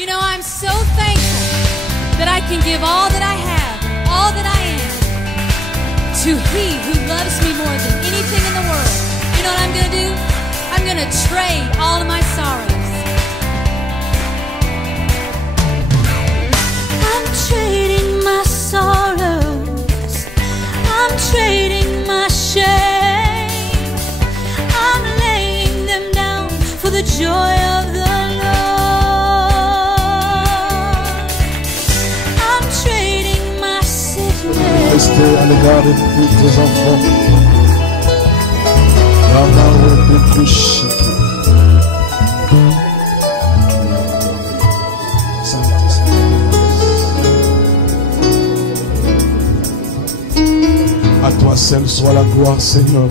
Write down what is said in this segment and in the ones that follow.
You know, I'm so thankful that I can give all that I have, all that I am, to He who loves me more than anything in the world. You know what I'm going to do? I'm going to trade all of my sorrows. I'm trading my sorrows. I'm trading my shame. I'm laying them down for the joy of the Restez à l'égard de tous tes enfants. À toi seul soit la gloire, Seigneur.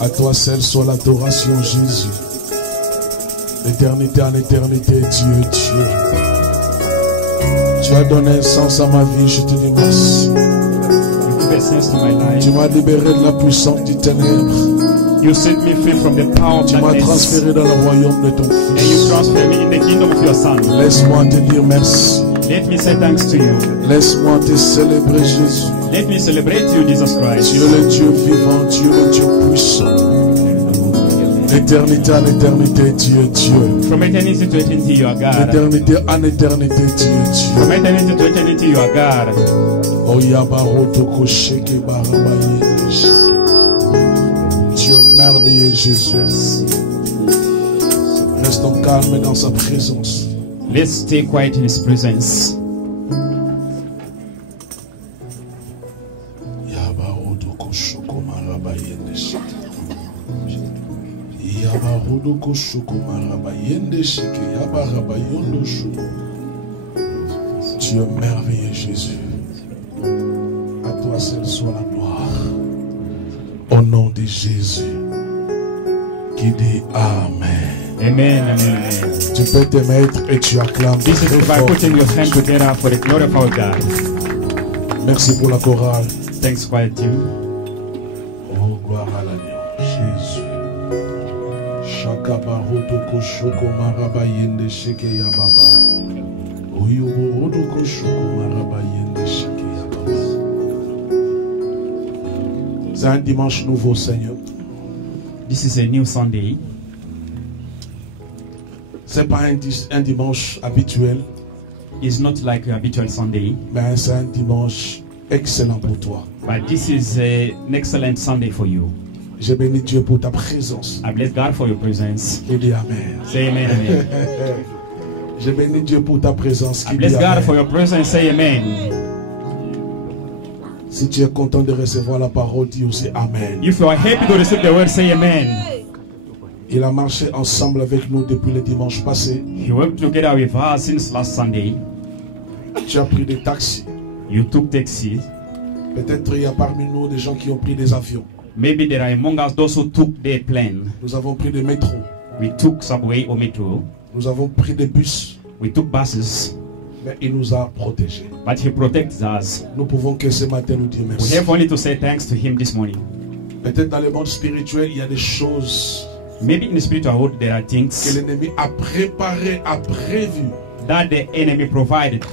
À toi seul soit l'adoration, Jésus. D'éternité en éternité, Dieu, Dieu. Tu as donné sens à ma vie, je te dis merci. Tu m'as libéré de la puissance du ténèbre. You set me free from the power of tu m'as transféré dans le royaume de ton Fils. And you transfer me in the kingdom of your Son. Laisse-moi te dire merci. Let me say thanks to you. Laisse-moi te célébrer, Jésus. Let me celebrate you, Jesus Christ. Tu es le Dieu vivant, tu es le Dieu puissant. D'éternité en éternité, Dieu, Dieu. From eternity to eternity, you are God. D'éternité en éternité, Dieu, Dieu. From eternity to eternity, you are God. Dieu merveilleux, Jésus. Restons calmes dans sa présence. Let's stay quiet in His presence. Dieu merveilleux, Jésus. À toi seul soit la gloire. Au nom de Jésus. Qui dit Amen. Amen, amen, amen. Tu peux te mettre et tu acclames. This is by putting your hands together for the glory of our God. Merci pour la chorale. Thanks, choir team. Oh, gloire à l'agneau. Jésus. Shakabaroto shoko marabayende sheke yababa. Oyubo shoko marabayende sheke yababa. C'est un dimanche nouveau, Seigneur. This is a new Sunday. C'est pas un dimanche habituel. It's not like a habitual Sunday. Mais c'est un dimanche excellent pour toi. But this is an excellent Sunday for you. Je bénis Dieu pour ta présence. I bless God for your presence. Il dit Amen. Say amen, amen. Je bénis Dieu pour ta présence. I bless God for your presence. Say amen. Si tu es content de recevoir la parole, dis aussi Amen. If you are happy to receive the word, say amen. Il a marché ensemble avec nous depuis le dimanche passé. He worked together with us since last Sunday. Tu as pris des taxis. You took taxi. Peut-être il y a parmi nous des gens qui ont pris des avions. Maybe there are among us those who took the plane. Nous avons pris des métros. We took subway or metro. Nous avons pris des bus. We took buses. Mais il nous a protégés. But He protects us. Nous pouvons que ce matin nous dire merci. We have only to say thanks to Him this morning. Peut-être dans le monde spirituel, il y a des choses. Maybe in the spiritual world there are Que things l'ennemi a préparé, a prévu. that the enemy provided.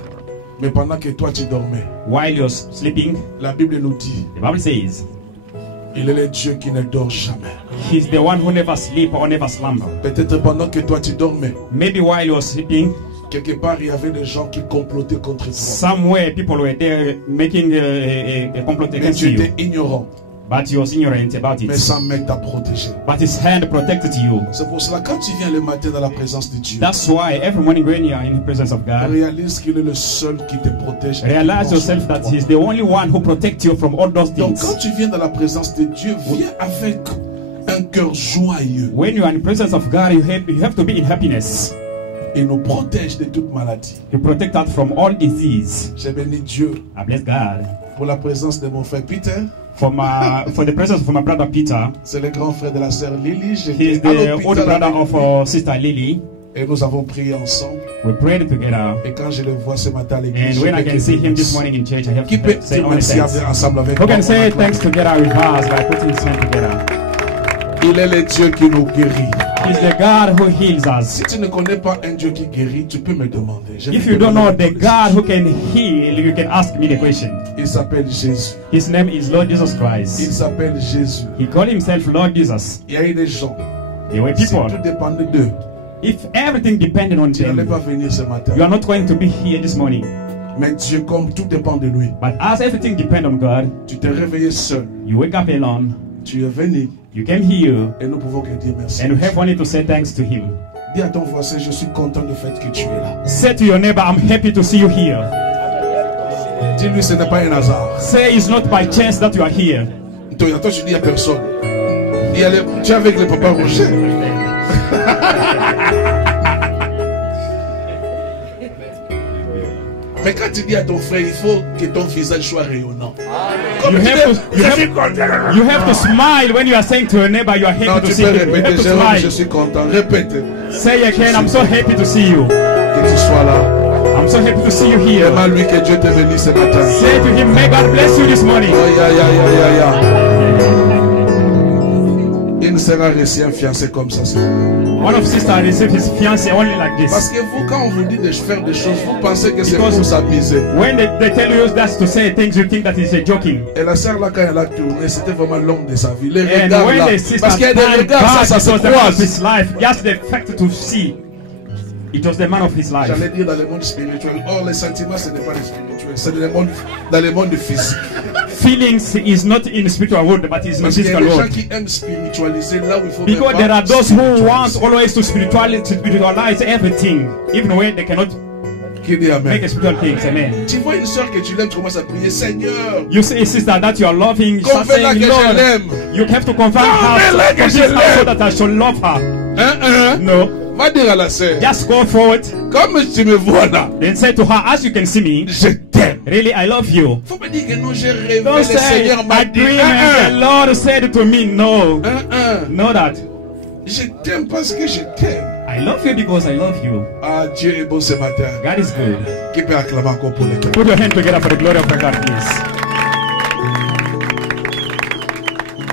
Mais pendant que toi tu dormais, While you're sleeping, la Bible nous dit, the Bible says, il est le Dieu qui ne dort jamais. He's the one who never sleep or never slumber. Peut-être pendant que toi tu dormais, Maybe while you're sleeping, quelque part il y avait des gens qui complotaient contre toi. somewhere people were there making a complot Mais against tu you. étais ignorant. But you was ignorant about Mais it. sa main t'a protégé. But His hand protected you. C'est pour cela quand tu viens le matin dans la présence de Dieu, That's why every morning when you are in the presence of God, réalise qu'il est le seul qui te protège. realize yourself that He's the only one who protects you from all those Donc things. quand tu viens dans la présence de Dieu, viens avec un cœur joyeux. When you are in the presence of God, you have to be in happiness. Il nous protège de toute maladie. He protects us from all disease. J'ai béni Dieu I bless God pour la présence de mon frère Peter. for the presence of my brother Peter. C'est le grand frère de la sœur Lily. He is the older brother of our sister Lily. Et nous avons prié ensemble. We prayed together. Et quand je le vois ce matin à l'église, And when I can see him this morning in church, I have qui peut to say dire only merci thanks. ensemble avec Who moi? can say thanks together with us by putting his hand together? Il est le Dieu qui nous guérit. He's the God who heals us. Si tu ne connais pas un Dieu qui guérit, tu peux me demander. Je vais If te you don't know donner the God who can heal, you can ask me the question. Il s'appelle Jésus. His name is Lord Jesus Il Christ. s'appelle Jésus. He called himself Lord Jesus. Il y a eu des gens. There were Si people. tout dépendait d'eux, If everything depended on tu n'allais them, pas venir ce matin. you are not going to be here this morning. Mais Dieu, comme tout dépend de lui, But as everything depends on God, tu t'es réveillé seul. you wake up alone, Tu es venu you came here, et nous pouvons que dire merci. and you have only to say thanks to Him. Dis à ton voisin, je suis content du fait que tu es là. Say to your neighbor, I'm happy to see you here. Dis-lui, ce n'est pas un hasard. Say it's not by chance that you are here. Toi, je dis à personne. Tu es avec le papa Roger. Mais quand tu dis à ton frère, il faut que ton visage soit rayonnant. Comme You tu have dis, to- you je have- suis content. You have to smile when you are saying to your neighbor you are happy Non, to tu see peux him. You have répéter, to Jérôme, je smile. suis content. Répète. Say again, I'm so happy to see you. Que tu sois là. I'm so happy to see you here. Demande lui que Dieu te bénisse ce matin. Say to him, may God bless you this morning. Oh, ya. Il ne sera reçu un fiancé comme ça. One of sisters received his fiancé only like Parce this. que vous, quand on vous dit de faire des choses, vous pensez que c'est Because- pour s'amuser. When they tell you that's to say things, you think that it's a joking. Et la sœur là, quand elle a tourné, c'était vraiment l'homme de sa vie. Les And regards when là. the sister Parce qu'il y a des thanked regards, God, ça it se was the man of croise. his life. Just the fact to see. It was the man of his life. J'allais dire dans le monde spirituel. Or, les sentiments, ce n'est pas le spirituel. C'est dans le monde physique. Feelings is not in the spiritual world, but it's in the Parce qu'il y a physical des gens world. qui aiment spiritualiser là où il faut Because même there pas are those who want spiritualiser. always to spiritualize everything, even when they cannot Qui dit make amen. a spiritual things. Amen. Tu vois une soeur que tu l'aimes, tu commences à prier. Seigneur, You see a sister that you are loving, you start convainc-la saying, que je Lord, l'aime. you have to confirm Convainc-la que her je so l'aime. that I should love her. No, Va dire à la sœur, just go for it. comme tu me vois là, Then say to her, as you can see me, je t'aime. really I love you. Faut pas dire que non, j'ai rêvé, Don't le say, Seigneur m'a I dit. dream and the Lord said to me, no. Know that. Je t'aime parce que je t'aime. I love you because I love you. Ah, Dieu est beau ce matin. God is good. Qui peut acclamer encore pour les Put your hand together for the glory of God, please.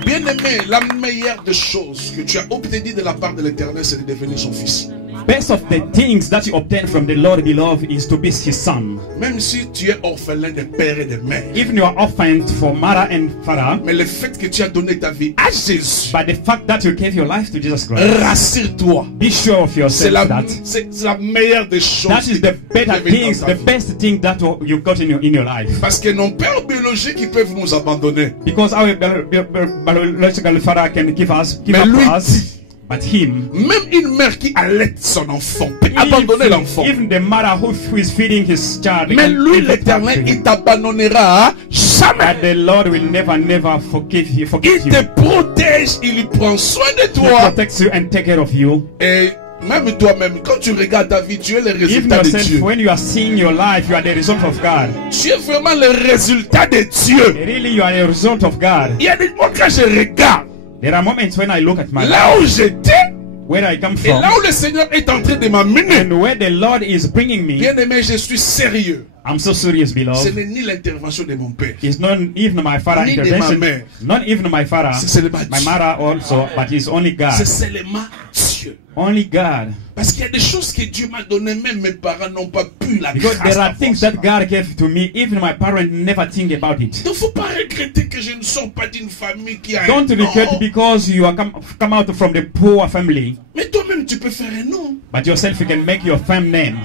Bien-aimé, la meilleure des choses que tu as obtenues de la part de l'Éternel, c'est de devenir son fils. Best of the things that you obtain from the Lord beloved is to be his son. Même si tu es orphelin de père et de mère. Even you are orphaned for mother and father, Mais le fait que tu as donné ta vie à Jésus, but the fact that you gave your life to Jesus Christ, rassure-toi. be sure of C'est yourself la, that c'est la meilleure des choses. that is the qui better peuvent venir things, dans ta the vie. best thing that you got in your life. Parce que nos pères biologiques, ils peuvent nous abandonner. Because our biological father can give us, give Mais up lui to us, but him, Même une mère qui allait son enfant peut abandonner l'enfant. even the mother who is feeding his child, Mais can lui, give it back to l'Éternel, him. il t'abandonnera jamais. But the Lord will never forgive you. Il te protège, il prend soin de He toi. protects you and take care of you. Et même toi-même, quand tu regardes ta vie, tu es le Even résultat de yourself, Dieu. when you are seeing your life, you are the result of God. Tu es vraiment le résultat de Dieu. Really, you are the result of God. Il y a des moments quand je regarde There are moments when I look at my life, là où j'étais where I come et from, là où le Seigneur est en train de m'amener. and where the Lord is bringing me. Bien aimé, je suis sérieux. I'm so serious, Ce beloved. n'est ni l'intervention de mon père. It's not even my father Ni de ma intervention, mère. not even my father, C'est seulement my Dieu. mother also, but it's only C'est God. seulement Dieu. Only God. Parce qu'il y a des choses que Dieu m'a données, même mes parents n'ont pas pu la Because grâce there are d'avoir things ça. that God gave to me, even my parents never think about it. Il ne faut pas regretter que je ne sors pas d'une famille qui a Don't un nom. regret because you are come out from the poor family, Mais toi-même, tu peux faire un nom. but yourself you can make your fame name.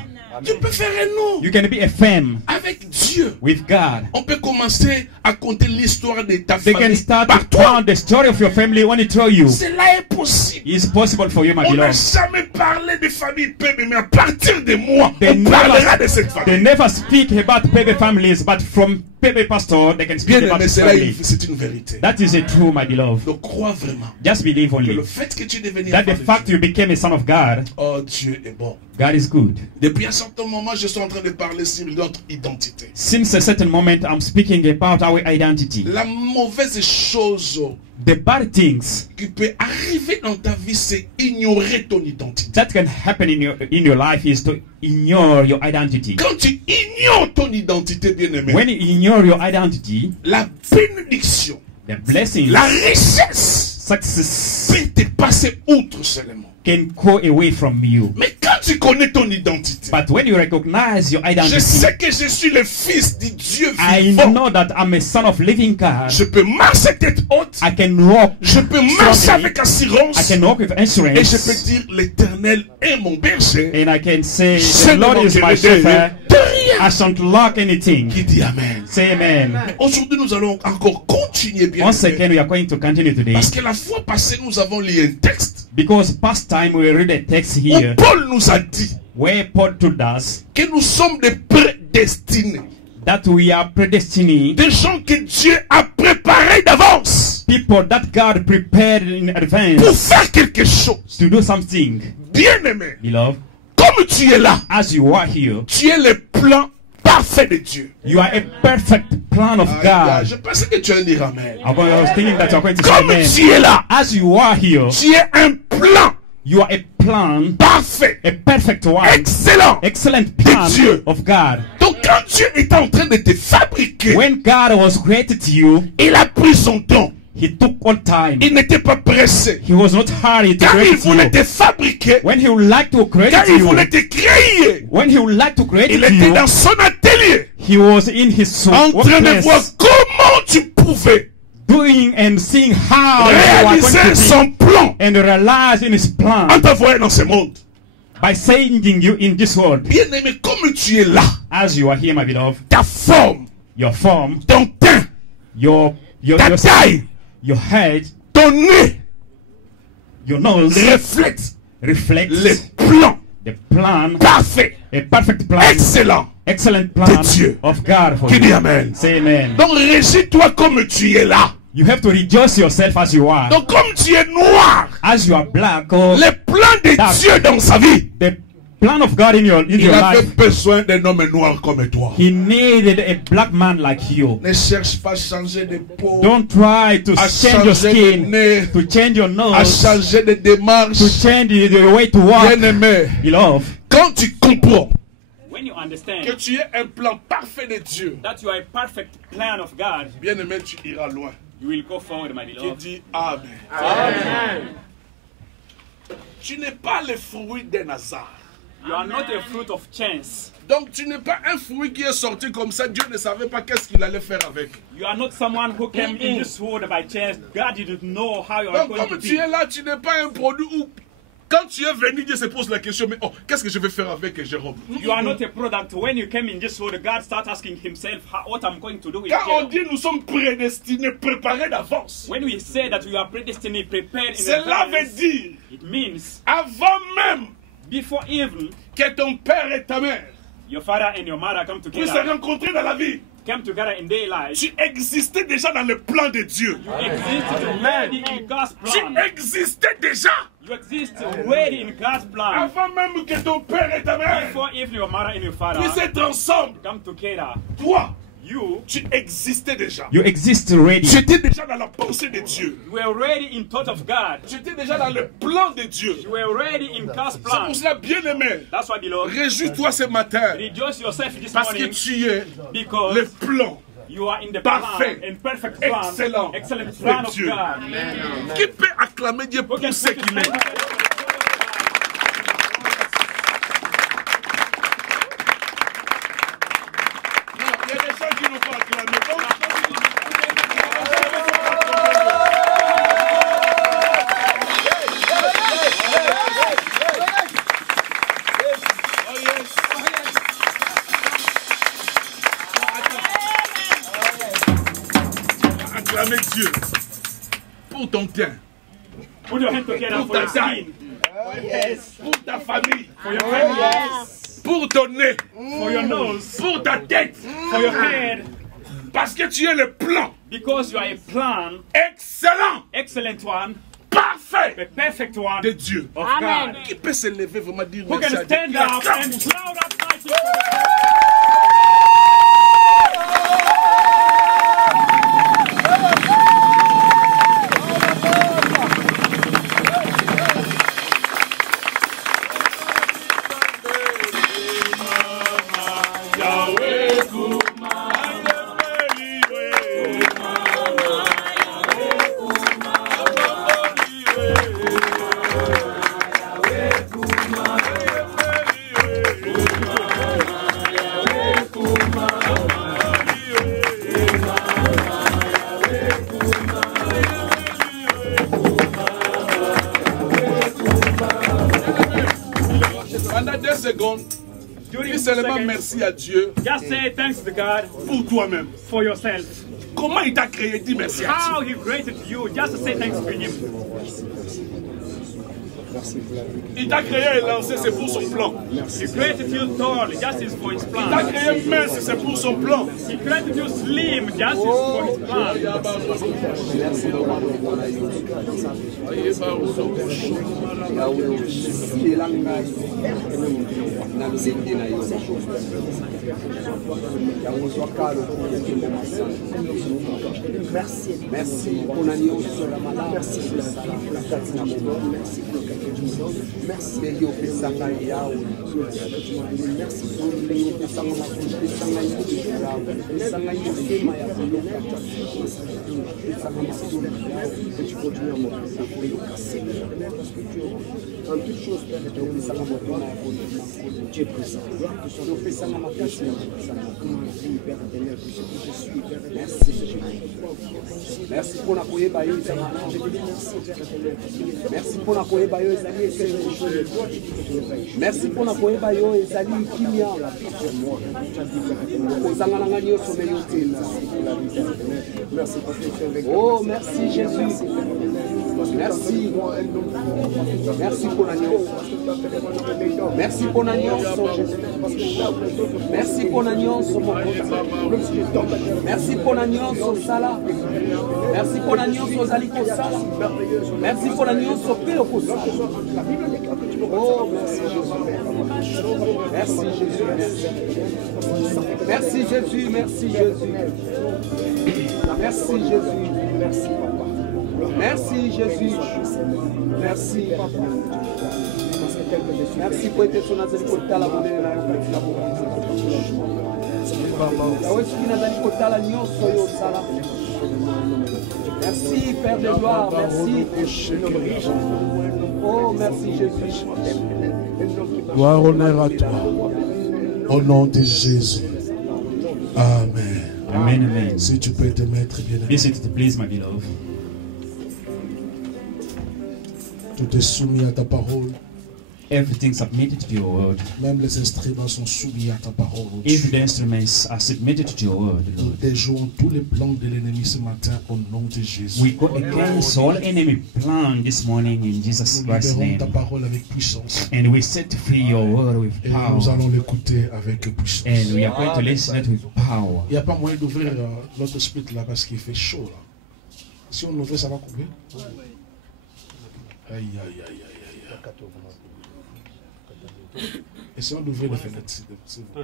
Tu peux faire un nom. You can be a fame Avec Dieu, with God. on peut commencer à compter l'histoire de ta They can famille start to par toi. count the story of your family when it tell you. Cela est possible. It's possible for you, my On n'a beloved. jamais parlé de famille paix, mais à partir de moi, They on parlera de never, cette they famille. never speak about baby families, but from baby pastor, they can speak Bien about aimé, his cela family. c'est une vérité. That is a true, my beloved. Donc crois vraiment Just believe que only le fait que tu es devenu that the enfant de fact Dieu, you became a son of God, oh Dieu est bon. God is good. Depuis un certain moment, je suis en train de parler sur notre identité. Since a certain moment, I'm speaking about our identity. La mauvaise chose The bad things qui peut arriver dans ta vie, c'est ignorer ton identité. that can happen in your life is to ignore your identity. Quand tu ignores ton identité, bien-aimé, When you ignore your identity, la bénédiction, the blessings, la richesse success peut te passer outre seulement. can go away from you. Mais quand tu connais ton identité, But when you recognize your je identity, sais que je suis le fils du Dieu I vivant. know that I'm a son of living God. Je peux marcher tête haute. I can walk Je peux marcher strongly. avec assurance. I can walk with Et je peux insurance. dire, l'Éternel est mon berger. And I can say, Je the ne Lord is my manquerai shepherd. de rien. I shan't lack anything. Qui dit Amen. Say amen. Aujourd'hui, nous allons encore continuer bien. Once again, we are going to continue today. Parce que la fois passée, nous avons lu un texte Because past time we read a text où here Paul nous a dit where Paul told us que nous sommes des prédestinés. that we are predestined, Des gens que Dieu a préparés d'avance people that God prepared in pour advance faire quelque chose. to do something. Bien-aimé, Beloved, comme tu es là, as you are here, tu es le plan parfait de Dieu. you are a perfect plan of Ah, God. je pensais que tu allais dire Amen. I was thinking that you are going to say Comme amen. tu es là, As you are here, tu es un plan you are a plan, parfait, a perfect one, excellent. excellent plan Dieu. of God. Donc quand Dieu est en train de te fabriquer, When God was created you, il a pris son temps. He took all time. Il n'était pas pressé. He was not hurried to Car il create voulait you. te fabriquer. When he would like to create Car il you, voulait te créer. when he would like to create Il était you, dans son atelier. he was in his En train de voir workplace comment tu pouvais doing and seeing how you are going réaliser to son plan be and realize in his plan en t'envoyant dans ce monde. by sending you in this world. Bien-aimé, comme tu es là, As you are here, my beloved, ta forme, your form, ton teint, your ta taille, your head, ton nez your nose reflètent reflects le plan the plan, parfait, a perfect plan, excellent. excellent plan de Dieu. of God for Qui dit you. Amen. Say amen. Donc régis-toi comme tu es là. You have to rejoice yourself as you are. Donc comme tu es noir, As you are black, or le plan de Dark. Dieu dans sa vie, the plan of God in your il life, avait besoin d'un homme noir comme toi. He needed a black man like you. Ne cherche pas à changer de peau, Don't try to à change your changer de skin, nez, to change your à nose, changer de démarche. to change the way to walk. Bien-aimé, Beloved, quand tu comprends When you understand que tu es un plan parfait de Dieu, that you are a perfect plan of God, bien-aimé, tu iras loin. you will go forward, my Qui beloved. dit Amen. Tu n'es pas le fruit d'un hasard. You are not a fruit of chance. Donc tu n'es pas un fruit qui est sorti comme ça. Dieu ne savait pas qu'est-ce qu'il allait faire avec. You are not someone who came in this world by chance. God didn't know how you are Donc going to comme tu be. es là, tu n'es pas un produit où quand tu es venu, Dieu se pose la question, mais oh, qu'est-ce que je vais faire avec Jérôme? You are not a product. When you came in this world, God started asking himself, what I'm going to do with Quand on you. dit nous sommes prédestinés, préparés d'avance, When we say that we are predestined, prepared in cela veut advance, dire, it means avant même before even que ton père et ta mère your father and your mother come puissent se together, rencontrer dans la vie, come together in their lives, tu existais déjà dans le plan de Dieu. exist already in God's Tu plan. existais déjà You exist already in God's plan. avant même que ton père et ta mère Before even your mother and your father puissent être ensemble. come together, Toi, you tu existais déjà. you exist already. Tu étais déjà dans la pensée de Dieu. were already in thought of God. Tu étais déjà dans le plan de Dieu. You were already in God's C'est plan. pour cela, bien-aimé, That's why, beloved, réjouis-toi ce matin rejoice yourself this parce que morning tu es because le plan you are in the Parfait. plan and perfect plan, Excellent. excellent plan de of Dieu. God. Qui peut acclamer Dieu Who pour can ce put his qu'il hands est? together? Non, il y a des gens qui n'ont pas acclamé. Donc, oh yes. Acclamer Dieu pour ton teint, Put your hands together pour for ta your taille, skin, pour ta famille, for your family, pour ton nez, for your nose, pour ta tête, for your head, parce que tu es le plan because you are a plan, excellent, excellent one, parfait the perfect one de Dieu. of God. Qui peut se lever vraiment dire Who merci can à Dieu? stand Il up acclame and pour ça. shout out mighty for the seulement seconds. merci à Dieu Just say thanks to God pour toi-même. for yourself. Comment il t'a créé? Dis merci à How Dieu. He created you, just say thanks to Him. Il t'a créé élancé, c'est pour son plan. He created you tall, just is for His Il t'a plan. créé mince, c'est pour son plan. He created you slim, just is for His plan. Merci pour la nuit sur la malade. Merci pour la merci Dieu fait ça là. Merci pour le ça en toute chose, Dieu est présent. Je fais ça dans ma place. Merci pour la courrier bailleuse. Merci pour la courrier bailleuse. Merci pour la courrier bailleuse. Oh, merci Jésus. Merci. Merci pour l'agneau. Merci pour l'agneau, Jésus. Merci pour l'agneau, merci pour l'agneau, Sala. Merci pour l'agneau, Zaliko Sala. Merci pour l'agneau, Piloko Sala. Oh, merci Jésus. Merci Jésus. Merci Jésus. Merci Jésus. Merci Papa. Merci Jésus. Merci Papa. Merci pour être son azali la monnaie na merci Père de gloire, merci. Oh merci Jésus. Gloire, honneur à toi. Au nom de Jésus. Amen. Amen, amen. Si tu peux te mettre bien. Be seated, please, my beloved. Tout est soumis à ta parole. Everything submitted to your word. Même les instruments sont soumis à ta parole. If the instruments are submitted to your word, Nous Lord, déjouons tous les plans de l'ennemi ce matin au nom de Jésus. we go against all enemy plan this morning in Jesus Nous Christ's libérons name. ta parole avec puissance. And we set free your word with Et nous power. allons l'écouter avec puissance. And we are going to listen it with power. Il n'y a pas moyen d'ouvrir notre split là parce qu'il fait chaud là. Si on ouvre, ça va couper. Aïe, aïe, aïe, aïe, aïe. Essayons d'ouvrir les fenêtres, s'il vous plaît.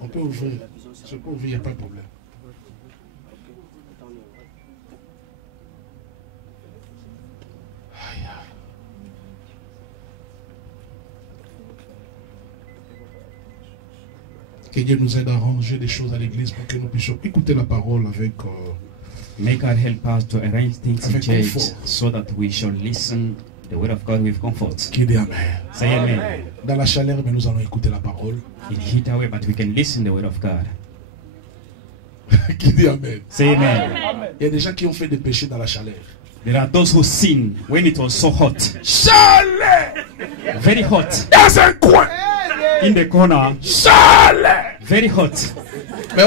On peut ouvrir. Je peux ouvrir, il n'y a pas de problème. Aïe, aïe. Que Dieu nous aide à ranger des choses à l'église pour que nous puissions écouter la parole avec May God help us to arrange things in Avec church comfort. so that we shall listen the word of God with comfort. qui dit Amen. Say amen. Dans la chaleur, mais nous allons écouter la parole In heat away, but we can listen the word of God. qui dit Amen. Say amen. Il y a des gens qui ont fait des péchés dans la chaleur. There are those who sin when it was so hot, Chaleur very hot, dans un coin. in the corner, Chaleur. very hot. Mais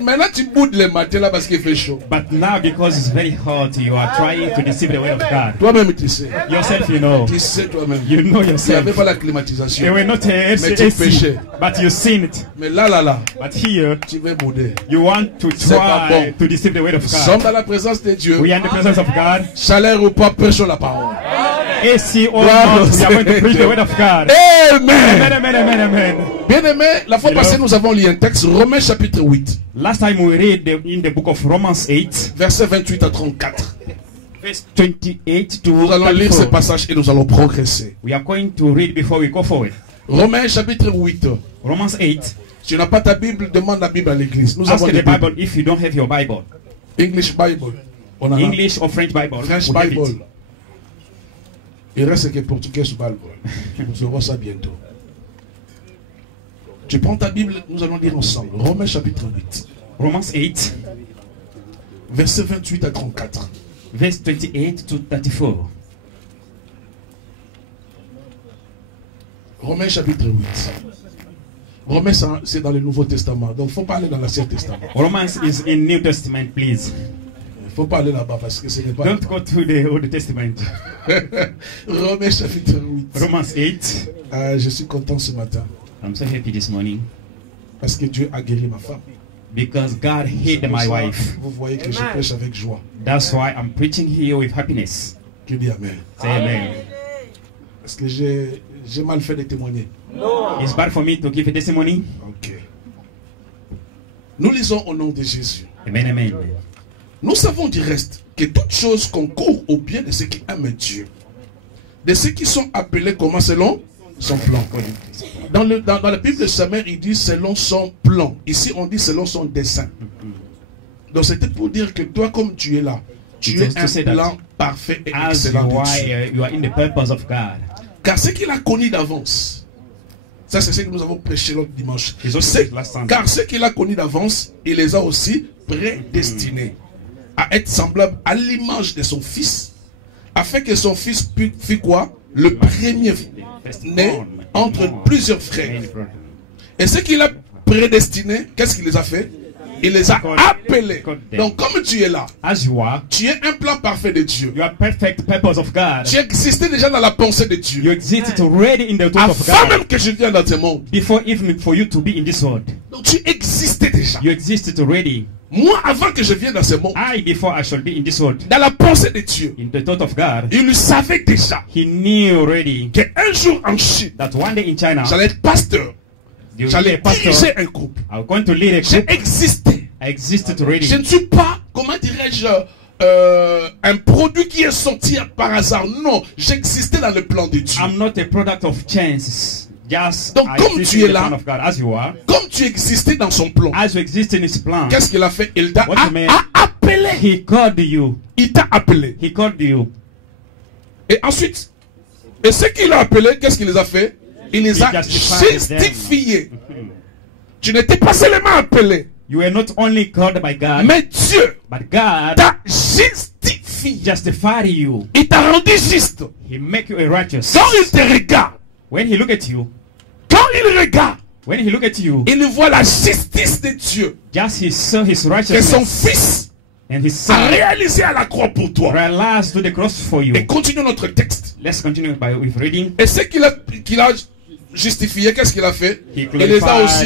maintenant tu boudes le matin là parce qu'il fait chaud. But now, because it's very hot, you are trying to deceive the word of God. Toi-même tu sais. Yourself, you know. Tu sais toi-même. You know Tu n'avais yourself. pas la They climatisation. were not Mais tu AC, péchais. but you sinned. Mais là, But here, tu veux bouder. you want to C'est pas try bon. to deceive the word of Nous sommes God. dans la présence de Dieu. We are in the presence of God. Chaleur ou pas, prêchons la parole. AC or Wow. not, we are going to preach the word of God. Amen. Amen, amen, amen, amen. Bien aimé, la fois You know. passée nous avons lu un texte, Romains chapitre 8, Last time we read in the book of Romans 8, versets 28 à 34. verse 28 to Nous allons lire ce 34. passage et nous allons progresser. We are going to read before we go forward. Romains chapitre 8. Romans 8. Si tu n'as pas ta Bible, demande la Bible à l'église. Nous Ask avons the des Bible Bibles. if you don't have your Bible. English Bible. On en a. English or French Bible. French we have it. Bible. Il reste que portugais sous Bible. Nous aurons ça bientôt. Tu prends ta Bible, nous allons lire ensemble. Romains chapitre 8. Romans 8, Versets 28 à 34. verse 28 to 34. Romains chapitre 8. Romains, c'est dans le Nouveau Testament. Donc, il ne faut pas aller dans l'Ancien Testament. Romans is in New Testament, please. Il ne faut pas aller là-bas parce que ce n'est pas... Don't go to the Old Testament. Romains chapitre 8. Romans 8. Je suis content ce matin I'm so happy this morning parce que Dieu a guéri ma femme. because God healed my wife. Vous voyez que je prêche avec joie. That's why I'm preaching here with happiness. Qui dit Amen. Say amen. Parce que j'ai mal fait de témoigner. It's bad for me to give a testimony. Ok. Nous lisons au nom de Jésus. Amen, amen. Nous savons du reste que toutes choses concourent au bien de ceux qui aiment Dieu. De ceux qui sont appelés comment selon son plan. Dans la Bible de Samuel, il dit selon son plan. Ici, on dit selon son dessein. Donc c'était pour dire que toi, comme tu es là, tu es un plan parfait et excellent de Dieu. You are in the purpose of God. Car ce qu'il a connu d'avance, ça c'est ce que nous avons prêché l'autre dimanche. Car ce qu'il a connu d'avance, il les a aussi prédestinés à être semblables à l'image de son fils, afin que son fils puisse quoi? Le premier né entre plusieurs frères. Et ce qu'il a prédestiné, qu'est-ce qu'il les a fait? Il les a appelés. Donc comme tu es là, tu es un plan parfait de Dieu. You are perfect purpose of God. Tu existais déjà dans la pensée de Dieu. You existed already in the thought of Avant God. même que je vienne dans ce monde. Before even for you to be in this world. Donc tu existais déjà. You existed already. Moi, avant que je vienne dans ce monde, Before I shall be in this world. dans la pensée de Dieu, In the thought of God. il le savait déjà He knew already qu'un jour en Chine, that one day in China, j'allais être pasteur. you will be a J'allais pastor. diriger un groupe. I'm going to lead a J'ai group. existé. I existed already. Je ne suis pas, comment dirais-je, un produit qui est sorti par hasard. Non, j'existais dans le plan de Dieu. I'm not a product of chances. Just Donc, I comme exist tu in es the là, plan of God, as you are, Comme tu existais dans son plan, as you exist in His plan, qu'est-ce qu'il a fait? Il t'a What you mean? appelé. He called you. Il t'a appelé. He called you. Et ensuite, et ce qu'il a appelé, qu'est-ce qu'il les a fait? Il les a He justified them. justifiés. Tu n'étais pas seulement appelé, You were not only called by God, mais Dieu but God t'a justifié. justified you. Il t'a rendu juste. He make you a righteous. Quand il te regarde, When He look at you, quand il regarde, when He look at you, il voit la justice de Dieu just He saw His que son righteousness fils and His a Son réalisé à la croix pour toi. realized to the cross for you. Et continuons notre texte. Let's continue with reading. Et ce qu'il a justifié, qu'est-ce qu'il a fait? He Il les a aussi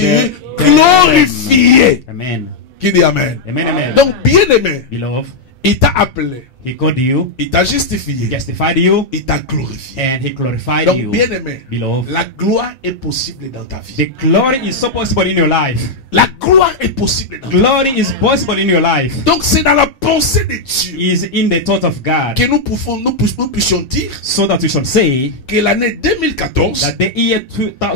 glorified glorifiés. Amen. Qui dit Amen? Amen, amen. Donc, bien aimé, Beloved, il t'a appelé, He called you, il t'a justifié, justified you, il t'a glorifié. and He glorified Donc, you. bien aimé, Beloved, la gloire est possible dans ta vie. the glory is so possible in your life. La gloire est possible dans ta vie. Glory is possible in your life. Donc, c'est dans la pensée de Dieu Is in the thought of God. que nous puissions dire So that we shall say que l'année 2014 that the year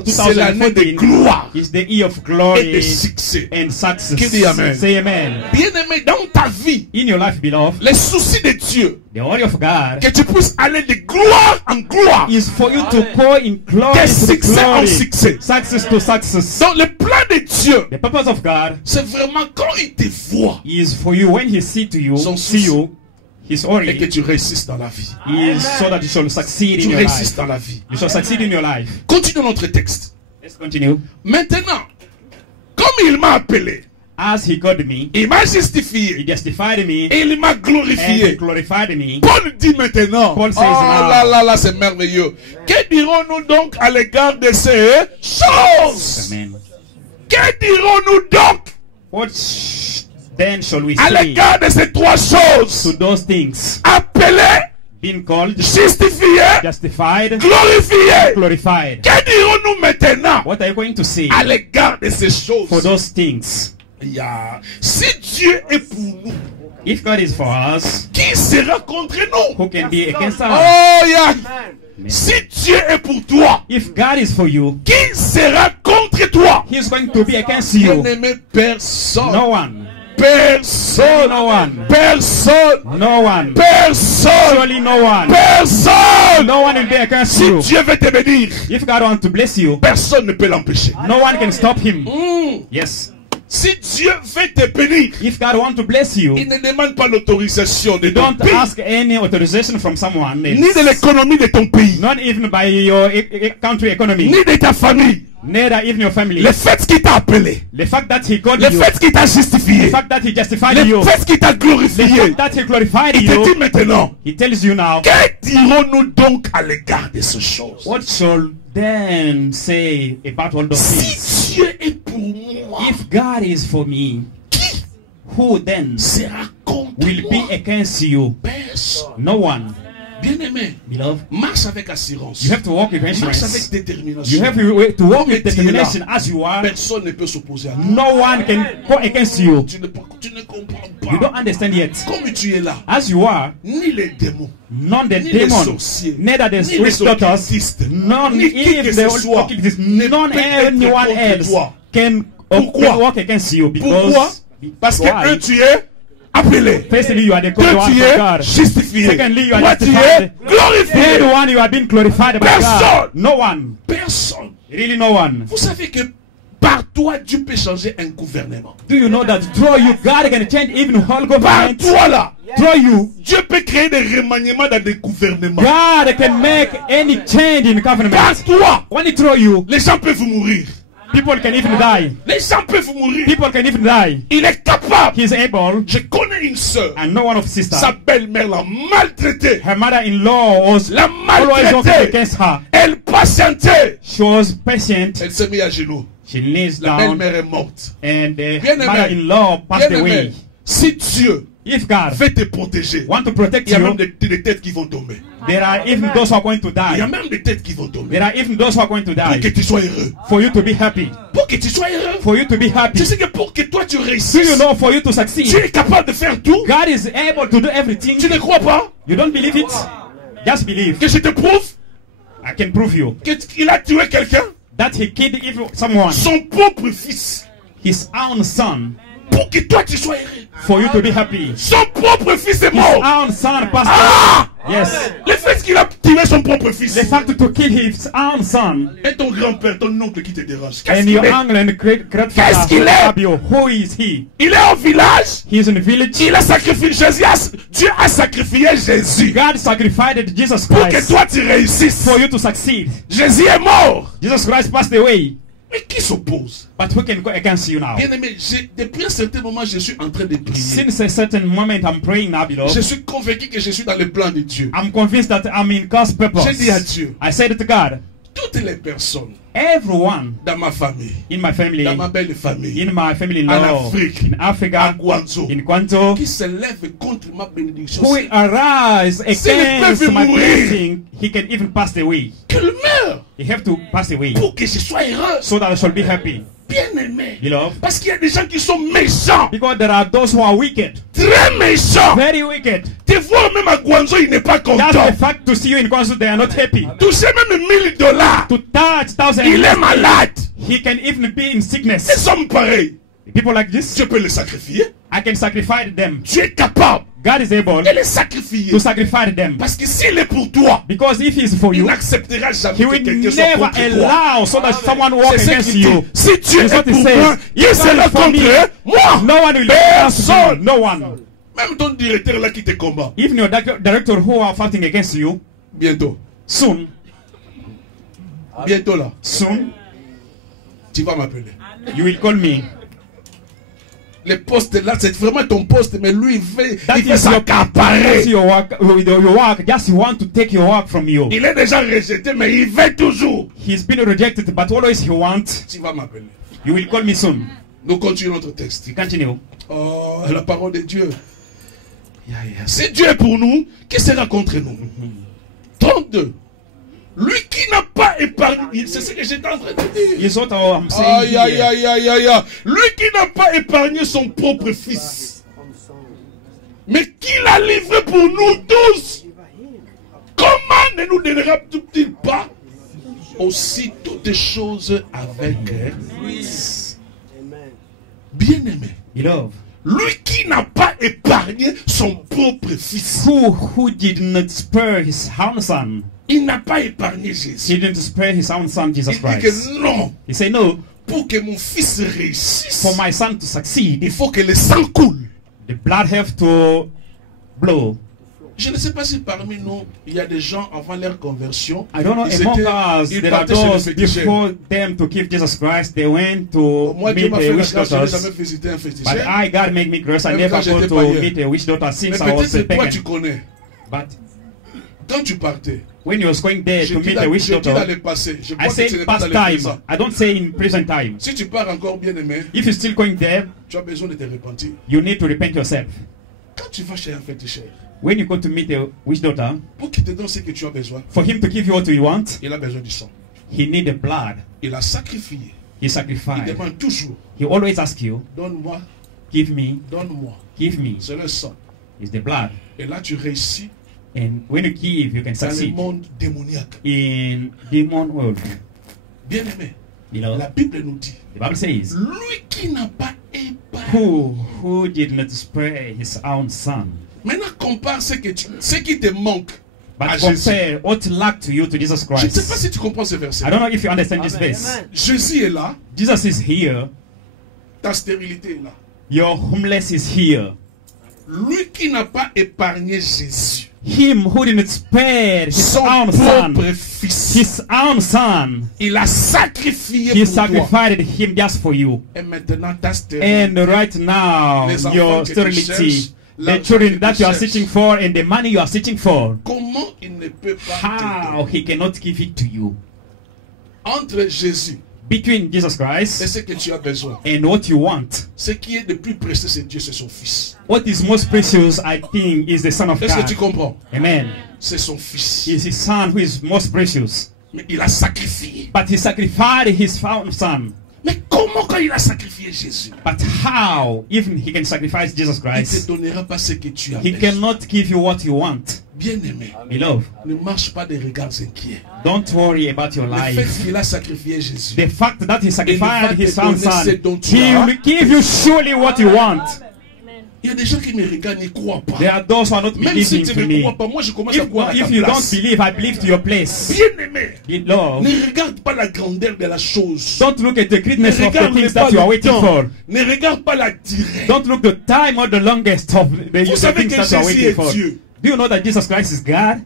c'est l'année de 2014 gloire is the year of et de glory succès. and success. Qui dit amen? Say amen. Bien aimé, dans ta vie, In your life, beloved, les soucis de Dieu, the glory of God que tu puisses aller de gloire en gloire, is for you to go in glory de to succès en glory, succès. success to success. Donc le plan de Dieu, The purpose of God c'est vraiment quand il te voit is for you when He see to you, Son see you, His et que glory tu réussisses dans la vie. is so that you shall succeed in Tu your réussisses life. dans la vie. You shall succeed in your life. Continuons notre texte. Let's continue. Maintenant, comme il m'a appelé, As He called me, il m'a He justifié justified me, et il m'a and He glorifié. glorified me. Paul dit maintenant, Paul oh says now, là là là, c'est merveilleux. Que dirons-nous donc à l'égard de ces choses? Amen. Que dirons-nous donc What then shall we à say l'égard de ces trois to choses? those things? Appelé, Being called, justifié, justified, glorifié. glorified. Que dirons-nous maintenant What are you going to say à l'égard de ces choses? for those things? Yeah. Si Dieu est pour nous, If God is for us, qui sera contre nous? who can be against us? Oh yeah. Si Dieu est pour toi, If God is for you, qui sera contre toi? He is going to be against you. Bien-aimé, personne. No one. Personne. No one. Personne. No one. Personne. Surely no one. Personne. No one will be against Si you. Dieu veut te bénir, If God wants to bless you, personne ne peut l'empêcher. no one can stop Him. Mm. Yes. Si Dieu veut te bénir, If God wants to bless you, il ne demande pas l'autorisation de ton don't pays, ask any authorization from someone ni de else. l'économie de ton pays, Not even by your country economy, ni de ta famille. neither even your family. Le fait qu'il t'a appelé, The fact that he called le you, fait qu'il t'a the justifié, fact that he justified le you, fait qu'il t'a the glorifié, fact that he glorified il te you, dit maintenant, he tells you now, que dirons-nous donc à l'égard de ces choses? what shall then say about all those things? Si Dieu est pour moi, If God is for me, qui who then sera contre will moi? be against you? Personne. No one. Bien-aimé, Beloved, marche avec assurance. you have to walk with Marche avec assurance. détermination. You have to walk Comme with tu es là, determination as you are. personne ne peut s'opposer à toi. No one can go against you. Tu ne comprends You don't pas. understand yet. Comme tu es là, As you are, ni les démons, none the ni les demon, sorciers, neither the ni les witch doctors, occultistes, none ni qui que if ce the soit, occultists, ne none peut être anyone contre else toi. can Pourquoi? walk against you Pourquoi? Parce que why? un, tu es appelé. Firstly, you are the Deux, called one tu of es God. justifié. Secondly, you are Toi, tu es justified. glorifié. Third one, you have been glorified by Personne. God. No one. Personne. Really no one. Vous savez que par toi, Dieu peut changer un gouvernement. Do you know that through you, God can change even whole Par government? toi là, Through you, Dieu peut créer des remaniements dans des gouvernements. God can make any change in Par government. toi, When it through you, les gens peuvent mourir. people can even die. Les gens peuvent mourir. People can even die. Il est capable. He is able, Je connais une sœur. and no one of sister. Sa belle-mère l'a maltraitée. Her mother-in-law was La always working maltraitée. against her. Elle patientait. She was patient. Elle s'est mise à genoux. She kneels La down, belle-mère est morte. and the Bien-aimé. mother-in-law passed Bien-aimé, away. si Dieu If God veut te protéger, want to protect il y a you, même des têtes qui vont tomber. there are even those who are going to Il y a die. même des têtes qui vont tomber. There are even those who are going to Pour que die. tu sois heureux. For you to be happy. Pour que tu sois heureux. For you to be happy. Tu sais que pour que toi tu Do you réussisses, know for you to tu succeed, es capable de faire tout. God is able to do everything. Tu ne crois pas You don't believe it? Just believe. que je te prouve I can prove you qu'il a tué quelqu'un, that he killed even someone, son propre fils, his own son, pour que toi tu sois heureux. for you to be happy. Son propre fils est His mort. own son passed Ah! away. Yes. Le fait qu'il a tué son propre fils. The fact to kill his own son Et ton grand-père, ton oncle qui te dérange. Qu'est-ce and qu'il your est? uncle and great Qu'est-ce grandfather qu'il who est? stab you, who is he? Il est au village. He is in the village. Il a sacrifié Jésus. Dieu a sacrifié Jésus. God sacrificed Jesus Pour que Christ toi tu réussisses. for you to succeed. Jésus est mort. Jesus Christ passed away, Mais qui s'oppose? but who can go against you now? Bien aimé, depuis un certain moment, je suis en train de prier. Since a certain moment I'm praying now, Je beloved, suis convaincu que je suis dans le plan de Dieu. I'm convinced that I'm in God's purpose. J'ai dit à Dieu, I said to God, toutes les personnes everyone dans ma famille, in my family, dans ma belle famille, in my family en law, Afrique, in à Africa, Guangzhou, in Kwanto, qui se lèvent contre ma bénédiction, who will arise S'il against peut my mourir. blessing, he can even pass away. qu'il meure He have to pass away pour que je sois heureux. so that I shall be happy, Bien aimé. beloved. Parce qu'il y a des gens qui sont méchants, Because there are those who are wicked, très méchants. very wicked. Te voir même à Guangzhou, il n'est pas Just the content. fact to see you in Kwanto, they are not happy. Toucher même $1000, To touch thousand, il est malade. he can even be in Ils sickness. sont pareils. People like this, Dieu peut les sacrifier. I can sacrifice them. Tu es capable God is able de les sacrifier. to sacrifice them. Parce que s'il est pour toi, Because if he's for il you, n'acceptera jamais he que will quelqu'un soit never contre toi. allow so that someone walk C'est ce against qu'il dit. you. Si Dieu It's est what he pour says. moi, il If God sera is for me, contre moi. no one will against Personne. me. No one. Même ton directeur là qui te combat. Even your director who are fighting against you, Bientôt. soon, Bientôt là. soon, Tu vas m'appeler. you will call me. Le poste là, c'est vraiment ton poste, mais lui, That il veut is your, s'accaparer. that's your work. Your work. Just want to take your work from you. Il est déjà rejeté, mais il veut toujours. He's been rejected, but always he wants. Tu vas m'appeler. You will call me soon. Nous continuons notre texte. You continue. Oh, la parole de Dieu. Si Dieu est pour nous, qui sera contre nous? 32. Lui qui n'a pas épargné, c'est ce que j'étais en train de dire. Is what I'm saying Aïe, aïe, here. aïe, aïe, aïe, aïe. Lui qui n'a pas épargné son propre fils, mais qui l'a livré pour nous tous, comment ne nous donnera-t-il pas aussi toutes choses avec lui? Bien-aimé, Beloved, lui qui n'a pas épargné son propre fils, who did not spare his own son? il n'a pas épargné Jésus. He didn't spare his own son, Jesus Il dit Christ. que non, He said, no, pour que mon fils réussisse, For my son to succeed, il faut que le sang coule. the blood have to blow. Je ne sais pas si parmi nous, il y a des gens avant leur conversion, I don't know, ils among étaient- us, ils there are partaient chez les those féticheurs. before them to give Jesus Christ, they went to Moi, Dieu meet m'a the fait la witch grâce, je n'ai daughters. jamais visité un But féticheur. I, God made me grace, I Même never quand go j'étais to païen. meet a witch daughter Mais since I peut-être was a que toi, pagan. tu connais. But Quand tu partais, when you was going there je to dis meet dans a witch dans daughter, le passé. Je I crois que say ce in n'est pas past dans le time, présent. I don't say in present time. Si tu pars encore bien aimé, If you're still going there, tu as besoin de te repentir. you need to repent yourself. Quand tu vas chez un féticheur, When you go to meet a witch daughter, pour qu'il te donne ce que tu as besoin, for him to give you what you want, il a besoin du sang. he need the blood. Il a sacrifié. He Il sacrificed. demande toujours, He always asks you, donne-moi, give me, donne-moi. give me. C'est le sang. It's the blood. Et là, tu réussis And when you give, you can dans le succeed. monde démoniaque. In demon world, Bien aimé, beloved, la Bible nous dit, the Bible says, lui qui n'a pas épargné. who did not spare his own son, Maintenant, compare ce qui te manque but à Jésus. compare what lacked to you to Jesus Je ne sais pas Christ. si tu comprends ce verset. I don't know if you understand this verse. Jésus est là, Jesus is here. ta stérilité est là. Your homeless is here. Lui qui n'a pas épargné Jésus, Him who did not spare his son own son, propre fils, his own son, il a sacrifié he pour toi. sacrificed him just for you. Et maintenant, ta stérilité, And right now, Les enfants your que tu sterility, cherches, the l'argent children que that tu you are cherches. searching for, and the money you are searching for, comment il ne peut pas te how donner? he cannot give it to you. Entre Jésus Between Jesus et Christ ce que tu as besoin, and what you want, ce qui est le plus précieux, c'est Dieu, c'est son fils. what is most precious, I think, is the Son of Est-ce que tu God. comprends? Amen. C'est son fils. It's his son who is most precious. Mais il a sacrifié. But he sacrificed his own son. Mais comment quand il a sacrifié Jésus, But how, even he can sacrifice Jesus il ne te Christ, donnera pas ce que tu as he besoin. cannot give you what you want. Bien-aimé, Beloved, ne marche pas des regards inquiets. don't worry about your Le fait life. qu'il a sacrifié Jésus, The fact that he sacrificed his te own donner son, ce dont tu he as. will give you surely what you want. il y a des gens qui me regardent, n'y croient pas. There are those who are not Même si believing tu to ne me. crois pas, moi je commence à croire à ta If you don't place. believe, I believe to your place. Bien-aimé, Beloved, ne regarde pas la grandeur de la chose. don't look at the Ne greatness of the regarde things pas that you are le waiting temps. for. Ne regarde pas la durée. Don't look the time or the longest of the Vous the savez things que that you are Jésus waiting est for. Dieu. Do you know that Jesus Christ is God?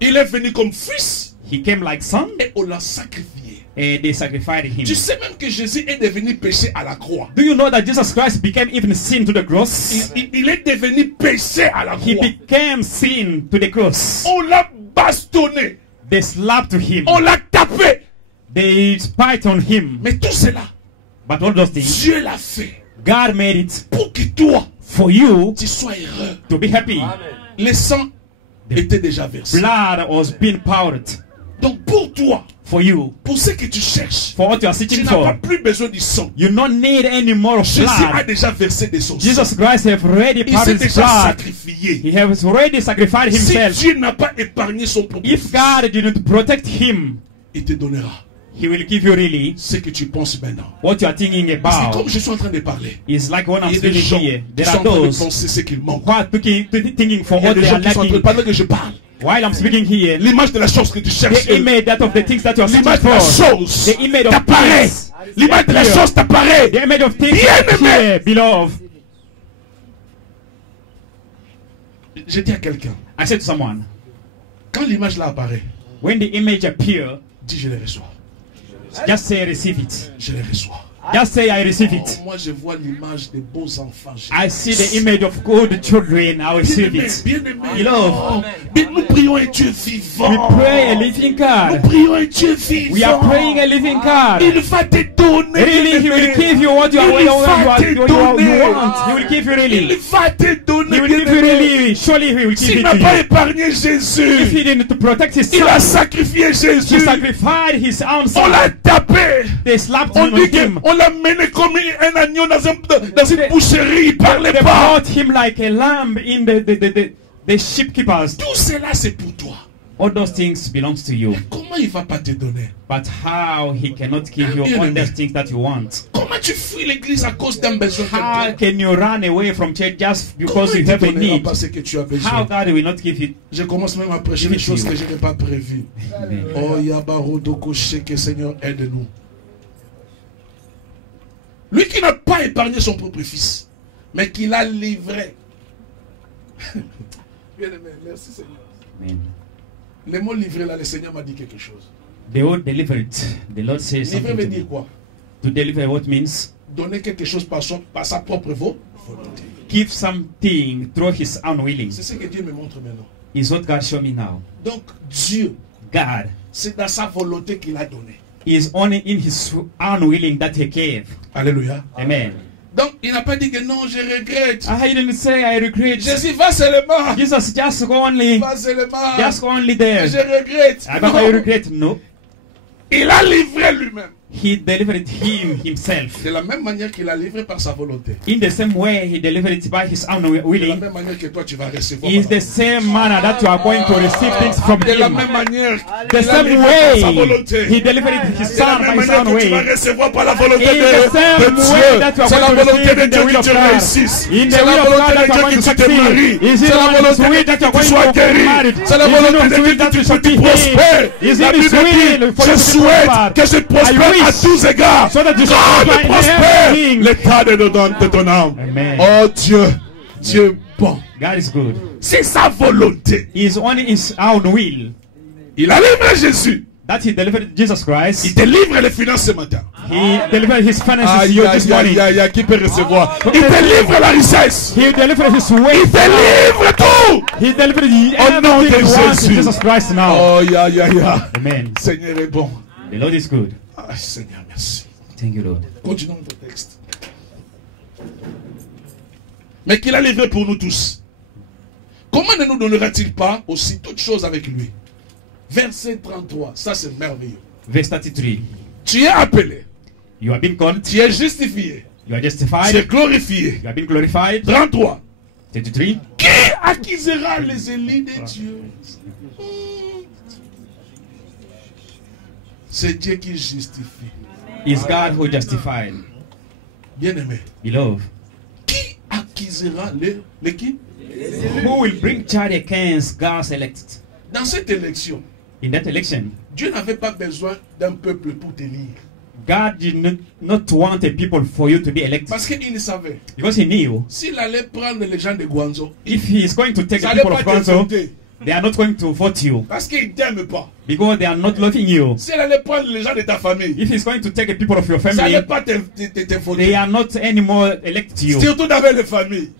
Il est venu comme fils He came like son, et on l'a sacrifié. and they sacrificed him. Tu sais même que Jésus est devenu péché à la croix. Do you know that Jesus Christ became even sin to the cross? Il est devenu péché à la He croix. became sin to the cross. On l'a bastonné. They slapped him. On l'a tapé. They spat on him. Mais tout cela, But all those things, Dieu l'a fait God made it pour que toi, for you tu sois heureux. to be happy. Le sang était déjà versé. Blood was being poured Donc pour toi, for you, pour ce que tu cherches, for what you are tu seeking n'as pas for. plus besoin du sang. You don't need any more of Jésus a blood. déjà versé de son sang. Jesus Christ have already Il s'est poured his déjà blood. sacrifié. He has already sacrificed Si himself. Dieu n'a pas épargné son propre If fils, God didn't protect him, il te donnera he will give you really ce que tu penses maintenant. what you are thinking C'est about. comme je suis en train de parler. It's like when I'm Il y a des speaking gens here. qui There sont are en train de those penser ce qu'il manque. who are thinking for Il y a what des they gens are qui sont en train de, lacking. pendant que je parle, While I'm speaking here, l'image de la chose que tu cherches, the image that of the things that you are searching l'image de la for, chose the image of t'apparaît. things, L'image de la appear. chose t'apparaît. The image of things Bien-aimé. here, beloved. Je dis à quelqu'un, I said to someone, quand l'image là apparaît, when the image appear, dis je les reçois. just say I receive it. Je les reçois. Just say I receive it. Oh, moi je vois l'image des beaux enfants. I see the image of good children. I receive Bien-aimé, it. bien-aimé. Beloved, Oh, mais nous prions un Dieu vivant. we pray a living Nous God. prions un Dieu vivant. We are praying a living God. Il va te donner. Really, He will give you what you Il are, va te you donner. want. He will give you Il really. va te donner. He will give you bien-aimé. really. Surely He will give S'il it n'a to pas you. épargné If Jésus, He didn't protect His il a son, sacrifié He Jésus. sacrificed His own On l'a son. tapé. They slapped On him dit on him. qu'on l'a mené comme un agneau dans une boucherie. Il parlait They pas. brought him like a lamb in the sheep keepers. Tout cela, c'est pour toi. All those things belongs to you. Comment il va pas te donner? But how He cannot give you all those things that you want? Comment tu fuis l'église à cause d'un besoin How quelconque? can you run away from church just because Comment you il te have a donnera need? pas ce que tu as How besoin? God will not give it? Je commence même à prêcher des choses que je n'ai pas prévues. Oh, Yabarodoko Sheke, Seigneur, aide-nous. Lui qui n'a pas épargné son propre fils, mais qui l'a livré. Bien aimé, merci Seigneur. Amen. Le mot livré là, le Seigneur m'a dit quelque chose. The word delivered. The Lord says Livrer something veut to dire me. quoi? To deliver what means? Donner quelque chose par sa propre volonté. Give something through his own willing. C'est ce que Dieu me montre maintenant. Is what God showed me now. Donc Dieu, God c'est dans sa volonté qu'il a donné. is only in his own willing that he gave. Alléluia. Amen. Donc il n'a pas dit que non, je regrette. I didn't say I regret. Jésus va seulement. Jesus just go only. Va seulement. Just go only there. Je regrette. I don't Non. I regret. No. Il a livré lui-même. He delivered himself. De la même manière qu'il a livré par sa volonté. In the same way he delivered it by his own De la willing. même manière que toi tu vas recevoir. Is par the la same manner that you are going to receive things from De la him. même manière The qu'il a same livré par sa way volonté. he delivered his De la son même by his manière own que tu vas way. recevoir par la volonté In the same de way Dieu. that you are C'est la going to volonté receive de in the Dieu will que of tu God. réussisses. In the C'est la will of volonté God de that you are Dieu going que to tu te succeed. maries. Is C'est it la on his volonté de will Dieu that you que are tu going sois to guéri. get married? C'est la Is it volonté on de his Dieu will que that tu you should be prospères. healed? Is La it his Bible will dit, for je you to be souhaite prospered? que je prospère I à wish tous égards. so that you should Quand prosper je in prospère, everything. l'état de ton âme. Amen. Oh Dieu, Dieu bon. God is good. C'est sa volonté. He is only his own will Il a livré Jésus. that he delivered Jesus Il Christ. délivre les finances ce matin. He delivered his finances Aïe, to you this morning. aïe, aïe, aïe, qui peut recevoir? Il délivre la richesse. He delivered his Il ways. délivre tout. He delivered Au nom de everything he wants in Jésus. Jesus Christ now. Oh, ya, ya, ya. Amen. Seigneur est bon. The Lord is good. Ah, Seigneur, merci. Thank you, Lord. Continuons notre texte. Mais qu'il a livré pour nous tous. Comment ne nous donnera-t-il pas aussi toutes choses avec lui? Verset 33. Ça, c'est merveilleux. Verse 33. Tu es appelé. You have been called. Tu es justifié. You are Tu es justified. glorifié. You have been glorified. 33. 33. Qui accusera les élus de Dieu? C'est Dieu qui justifie. Is God who justified. Bien-aimé. Beloved. Qui accusera les qui? Who will bring charge against God's elect? Dans cette élection, In that election, Dieu n'avait pas besoin d'un peuple pour t'élire. God did not want a people for you to be elected. Parce qu'il savait. Because he knew S'il allait prendre les gens de Guangzhou, if he is going to take ça the n'allait people pas of te Gonzo, voter. they are not going to vote you. Parce qu'ils ne t'aiment pas. Because they are not loving you. S'il allait prendre les gens de ta famille, If he's going to take the people of your ça family, n'allait pas te they voter. are not anymore elect you. Surtout dans les familles.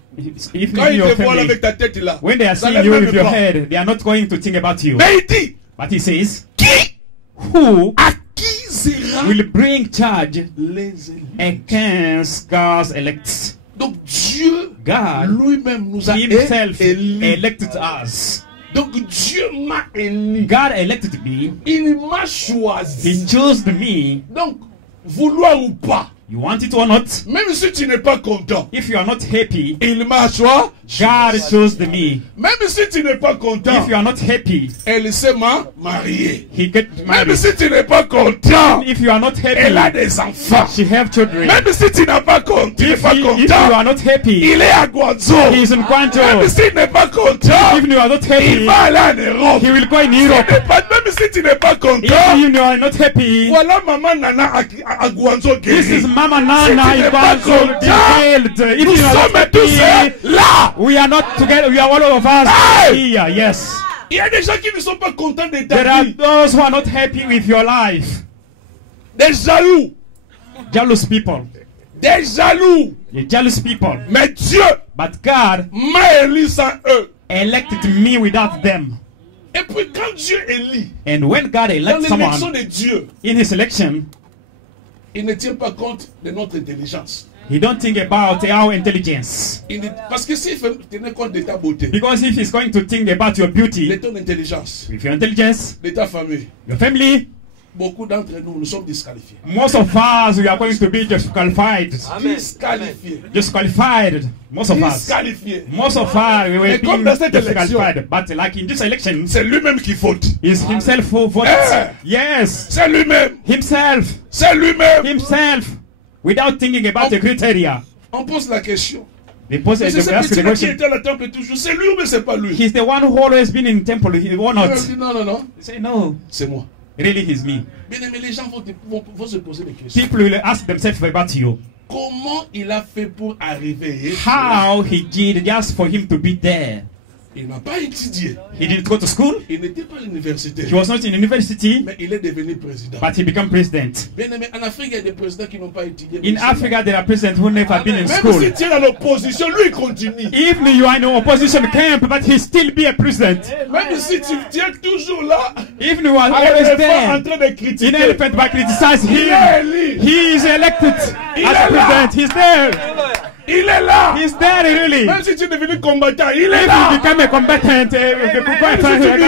If Quand in ils your te voient family, avec ta tête là, when they are ça seeing les you même with your pas. head, they are not going to think about you. Mais il dit, But he says, qui who accusera will bring charge les élus? against God's elects? Donc Dieu God lui-même nous a himself élus. elected us. Donc Dieu m'a élu. God elected me. Il m'a He choisi. chose me. Donc, vouloir ou pas, You want it or not? même si tu n'es pas content, If you are not happy, il m'a choisi. God chose me. Même si tu n'es pas content, If you are not happy, elle s'est mariée. he get Même married. si tu n'es pas content, If you are not elle a happy, des enfants. she have children. Même si tu n'es pas content, tu n'es If pas you content, are not happy, il est à Guangzhou. he is in Même Guangzhou. si tu n'es pas content, If you are not il happy, va aller en Europe. he will go in Tu Europe. n'es pas- Même si tu n'es pas If content, you are not happy, voilà maman Nana à Guangzou this is guérie. Mama Si Nana tu in n'es pas Guangzhou content, healed. If Nous you are sommes not tous happy, là. we are not together. We are all of us Hey! here. Yes. Il y a des gens qui ne sont pas contents de There ta are vie. those who are not happy with your life. Des jaloux. Jealous people. Des jaloux. The jealous people. Mais Dieu But God m'a élu sans eux. elected me without them. Et puis quand Dieu élit, And when God dans elects l'élection someone de Dieu, in his election, il ne tient pas compte de notre intelligence. he don't think about our intelligence. Parce que s'il tenait compte de ta beauté, Because if he's going to think about your de beauty, ton intelligence, with your intelligence, de ta famille, your family, beaucoup d'entre nous, nous sommes disqualifiés. most of us, we are going to be disqualified. Disqualifiés. Disqualified. Most of us. Disqualifiés. Most of us, we were Mais comme being dans cette disqualified. But like in this election, C'est lui-même qui faute. it's himself who voted. Eh. Yes. C'est lui-même. Himself. C'est lui-même. Himself. Without thinking about the criteria. On pose la question. They pose Mais c'est they ce ask the petit-là qui question. était à la temple toujours. C'est lui ou mais c'est pas lui? He's the one who always been in temple. Or not? Il dit non, non, non. They say no. C'est moi. Really, he's me. Bien aimé, les gens vont se poser des questions. People will ask themselves about you. comment il a fait pour arriver? How he did just for him to be there. Il n'a pas étudié. He didn't go to school. Il n'était pas à l'université. He was not in university, Mais il est devenu président. but he became president. Bien aimé, en Afrique, il y a des présidents qui n'ont pas étudié. In Africa, there are presidents who never been in Même school. si tu es dans l'opposition, lui il continue. Even you are in an opposition camp, but he still be a president. Même si tu tiens toujours là, Even you are avec always les there. femmes en train de In critiquer. elephant by criticize Il him. est élu. He is elected Il as est là. president. He's there. Il est là. He's there really. Même si tu es devenu combattant, il est If là. you become a combatant, Même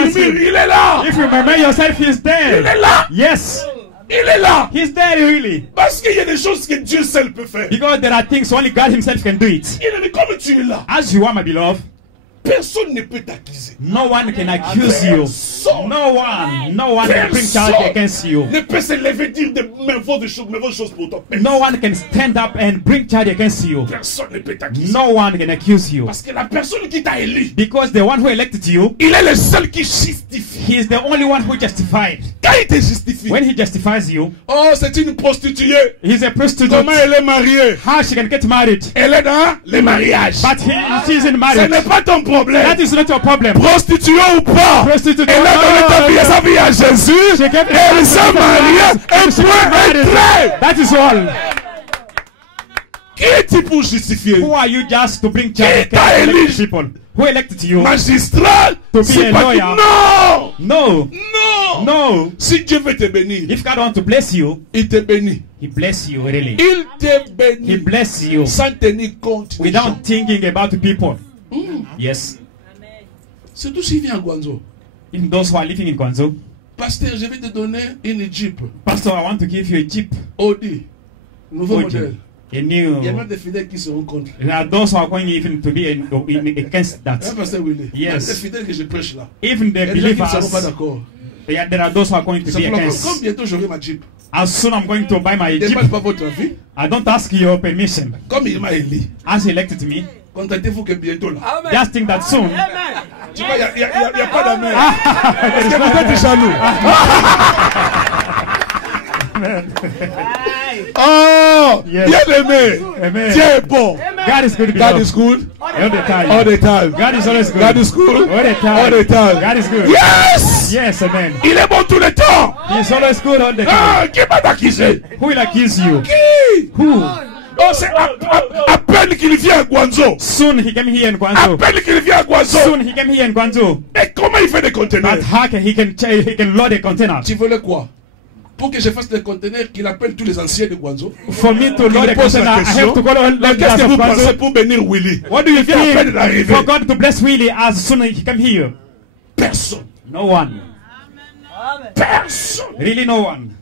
si tu murmures, il est là. if you remember yourself, he's Il est there. là. Yes, Il est là. he's there really. Parce qu'il y a des choses que Dieu seul peut faire. Because there are things only God himself can do it. Il est dit, comme tu es là, As you are, my beloved, personne ne peut t'accuser. no one can accuse you. No one can bring charge against you. Ne peut se lever dire de mauvaises choses pour toi. No one can stand up and bring charge against you. Personne ne peut t'accuser. No one can accuse you. Parce que la personne qui t'a élu, Because the one who elected you, il est le seul qui justifie. he is the only one who justified. Quand il te justifie, When he justifies you, oh, c'est une prostituée. he's a prostitute. Comment elle est mariée? How she can get married? Elle est dans le mariage. But she isn't Ce married. n'est pas ton problème. That is not your problem. Prostituée ou pas, Prostitute. elle a donné sa vie à Jésus. She gave Elle s'est mariée. Un point, un trait. That is all. Qui es-tu pour justifier? Who are you just to bring charge Qui t'a against élu? elected people? Who elected you? Magistrat? To be C'est a pas lawyer. Non! No. Non! No. Si Dieu veut te bénir, If God wants to bless you, il te bénit. he bless you really. Il te He bénit bless you sans tenir compte des gens. without thinking about the people. Yes. Surtout s'il vient à Guangzhou. Even those who are living in Guangzhou. Pasteur, je vais te donner une Jeep. Pastor, I want to give you a Jeep. Audi. Nouveau Audi. modèle. A Il y a new. même des fidèles qui se rencontrent. There are those who are going even to be against Hein, that. Pasteur Willy? Yes. Les fidèles que je prêche là. Even the Il y a des gens qui ne sont pas believers, d'accord. there are those who are going to be Simplement, against. comme bientôt j'aurai ma Jeep. As soon I'm going to buy my Ne Jeep, demande pas votre avis. I don't ask your permission. Comme il m'a élu. As he elected me, Contactez-vous que bientôt là. just think that soon. Tu vois, il n'y a pas d'amour. Ah. Parce que vous êtes jaloux. Oh, Yes. bien aimé. Amen. Dieu est bon. God is good. God beloved. is good All the time. all the time. God is always good. God is good All the time. all the time. God is good. Yes! Yes, amen. Il est bon tout le temps. He is always good all the time. Ah, qui va t'accuser? Who will accuse you? Qui? Who? Oh, c'est à peine qu'il vient à Guangzhou. Soon he came here in À Guangzhou. peine qu'il vient à Guangzhou. Soon he came here in Guangzhou. Mais comment il fait des conteneurs? But how can he can load a container? Tu voulais quoi? Pour que je fasse des conteneurs, qu'il appelle tous les anciens de Guangzhou. For me to Il load a pose container, la I question. have to call all Mais the qu'est-ce que of vous pensez Guangzhou. pour bénir Willy? What do you Il vient à peine think d'arriver. for God to bless Willie as soon as he came here? Personne. No one. Personne. Really no one.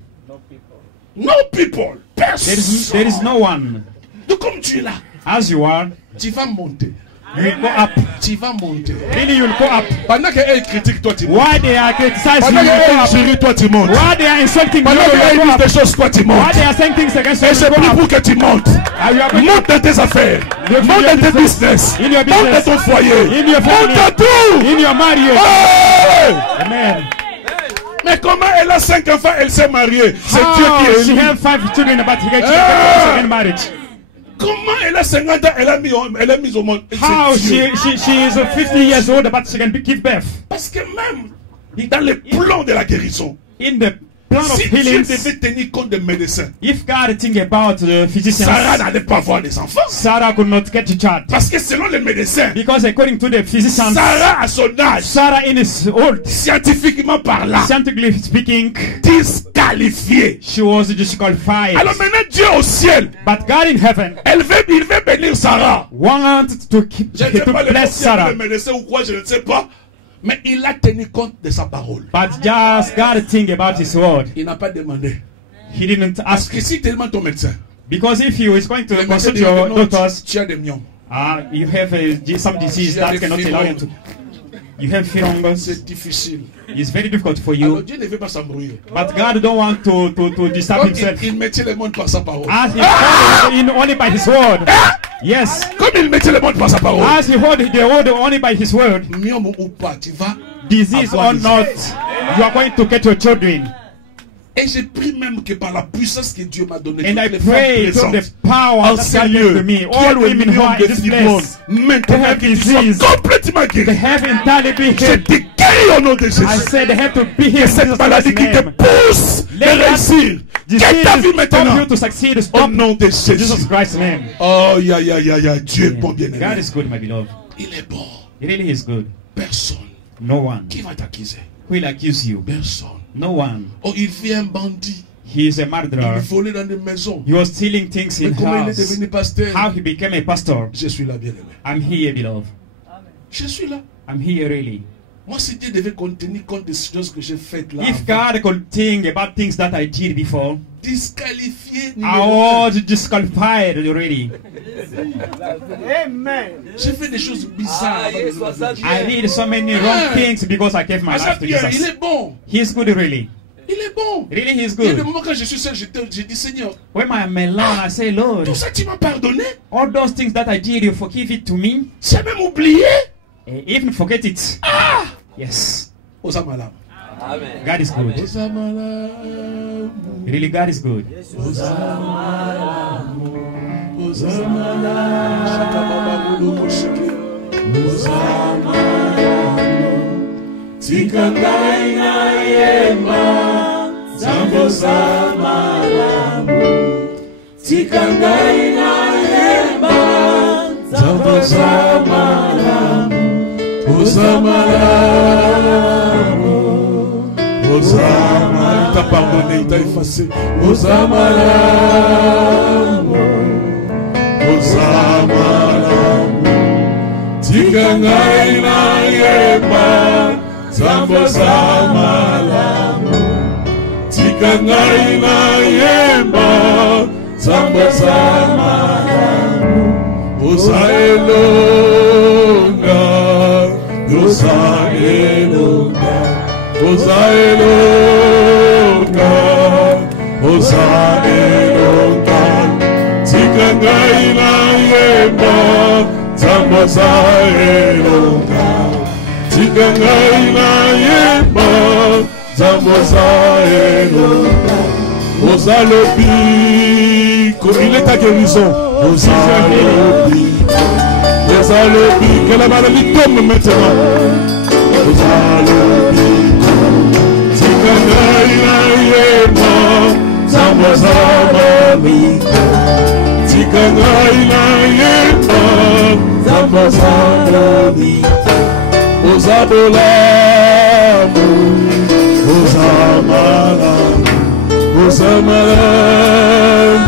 No people. Personne. There is no one. Donc comme tu es là, As you are, tu vas monter. you will go up. Tu vas monter. Really you will go up. Pendant qu'elle critique, toi tu montes. Why they are criticizing Pendant you, you go qu'elle up. jurie, toi tu montes. Why they are insulting you, Pendant you qu'elle go dit up. des choses, toi tu Why montes. they are saying things against you, Et you c'est go plus up. pour que tu montes. And you are going Monte dans tes affaires. Live Monte in your dans tes business. business. In your Monte dans business. ton foyer. In your family. Monte dans tout. in your marriage. Hey! Amen. Mais comment elle a 5 enfants, elle s'est mariée? C'est Dieu How qui she est élu. have 5 children, but he get Ah! second marriage. Comment elle a 50 ans, elle a mis au monde? How C'est Dieu. she is 50 years old, but she can give birth. Parce que même dans les plans de la guérison, In the plan of si Dieu healing, devait tenir compte des médecins, if God think about the physicians, Sarah n'allait pas avoir des enfants. Sarah could not get a child. Parce que selon les médecins, Because according to the physicians, Sarah à son âge, Sarah in his old, scientifiquement parlant, scientifically speaking, disqualifiée. she was disqualified. Alors maintenant Dieu au ciel, But God in heaven il veut bénir Sarah. wanted to keep Je ne sais to pas bless Sarah. le médecin ou quoi, je ne sais pas. Mais il a tenu compte de sa parole. But just God think about his word. Il n'a pas demandé. He didn't Parce ask. que si tu demandes ton médecin, Because if he is going to le médecin consult dit, your non, doctors, tu as des myopes. you have some disease that cannot allow you to. You have fungus. C'est difficile. It's very difficult for Alors you. Dieu ne veut pas s'embrouiller. But God don't want to disturb Donc himself. il mettait le monde par sa parole. As he called in only by his word. Yes. Comme il mettait le monde par sa parole. As he hold the word only by his word. Myope ou pas, tu vas Disease avoir or des not, you are going to get your children. Et j'ai pris même que par la puissance que Dieu m'a donnée, And I toutes les femmes pray from the présentes power en that ce God lieu, gave to me, qui all ont women une who are de in this fibrome, place, maintenant they have qu'ils soient disease. complètement they guéris. have entirely been Je healed. te guéris au nom de Jésus. I said they have to be Que healed in cette Jesus maladie qui Christ's te name. pousse de Let that réussir, quitte ta vie Stop maintenant, you to succeed. au Stop nom de in Jesus Jésus. Christ's name. Oh, ya, Dieu est bon, God bien-aimé. is good, my beloved. Il est bon. He really is good. Personne No one qui va t'accuser. who will accuse you. Personne. No one. Oh, il vit un bandit. He is a Il murderer. volait dans des maisons. He was stealing things Mais in comment il est house. devenu pasteur? How he became a pastor. Je suis là, bien-aimé. I'm here, beloved. Je suis là. I'm here really. Moi, si Dieu devait contenir compte des choses que j'ai faites là, If avant, God could think about things that I did before, disqualifié, I numéro un. was disqualified already. Amen. J'ai fait des choses bizarres. I did so many wrong things because I gave my life to Pierre, il Jesus. est bon. He is good really. Il est bon. Really, he is Il y a des good. moments quand je suis seul, j'ai dit Seigneur, When I'm alone, I say, Lord, tout ça tu m'as pardonné. all those things that I did, you forgive it to me. J'ai même oublié. Even forget it. Yes. Osamalam. God is good. Osamalam. Really, God is good. Osamalam. Shakababa Mulu Moshiki. Osamalam. Tikangai na yema. Zambo Samalam. Tikangai na yema. Zambo Samalam. Osamalam. Osamalam. Il t'a pardonné, il t'a effacé. Osamalam. Osamalam. Tikangai na yema. Zambo Samalam. Tikangai na yema. Zambo Samalam. Osaelonga. Osaelonga. Osaelonga. Osaelonga. Tikangai na yema. Zambo Saelonga. Tikangai na yema. Zambo Saelonga. Osalobi. Il est ta guérison. Osalobi. Osalobi. Que la maladie tombe maintenant. Osalobi. Tikangai na yema. Zambo Saelonga. Tikangai na yema. Zambo Saelonga. Osabolamu. Osamalam. Osamalam.